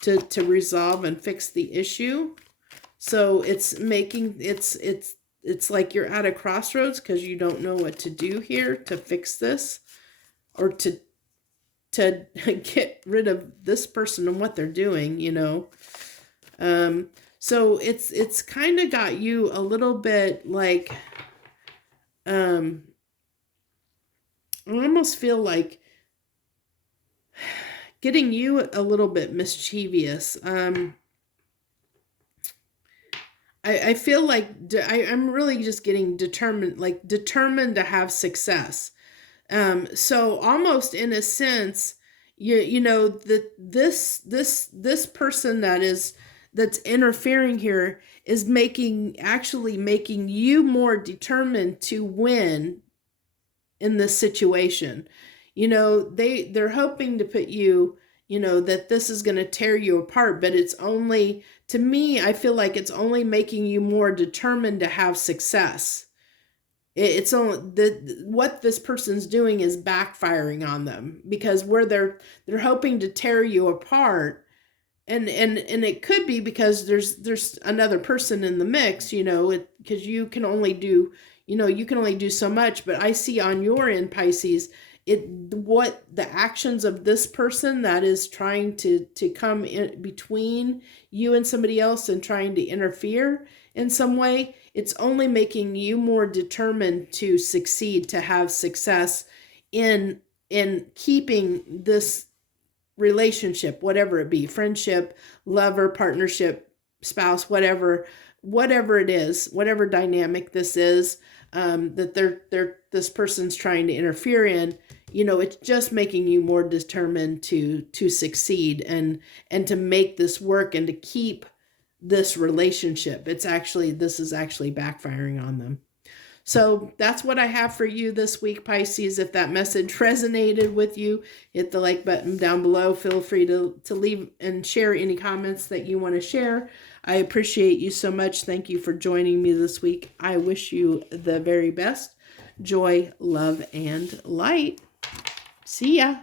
to resolve and fix the issue. So it's making it's like you're at a crossroads, because you don't know what to do here to fix this, or to get rid of this person and what they're doing, So it's kind of got you a little bit like, I almost feel like getting you a little bit mischievous. I feel like I'm really just getting determined to have success. So almost in a sense, this person that's interfering here is actually making you more determined to win in this situation. They're hoping to put you, that this is going to tear you apart, but it's only, to me, I feel like it's only making you more determined to have success. It's only what this person's doing is backfiring on them, because where they're hoping to tear you apart, and it could be because there's another person in the mix, because you can only do so much. But I see on your end, Pisces, what the actions of this person that is trying to come in between you and somebody else and trying to interfere in some way, it's only making you more determined to succeed, to have success in keeping this relationship, whatever it be, friendship, lover, partnership, spouse, whatever it is, whatever dynamic this is, that this person's trying to interfere in. It's just making you more determined to succeed and to make this work and to keep this relationship. This is actually backfiring on them. So that's what I have for you this week, Pisces. If that message resonated with you, hit the like button down below. Feel free to leave and share any comments that you want to share. I appreciate you so much. Thank you for joining me this week. I wish you the very best. Joy, love, and light. See ya.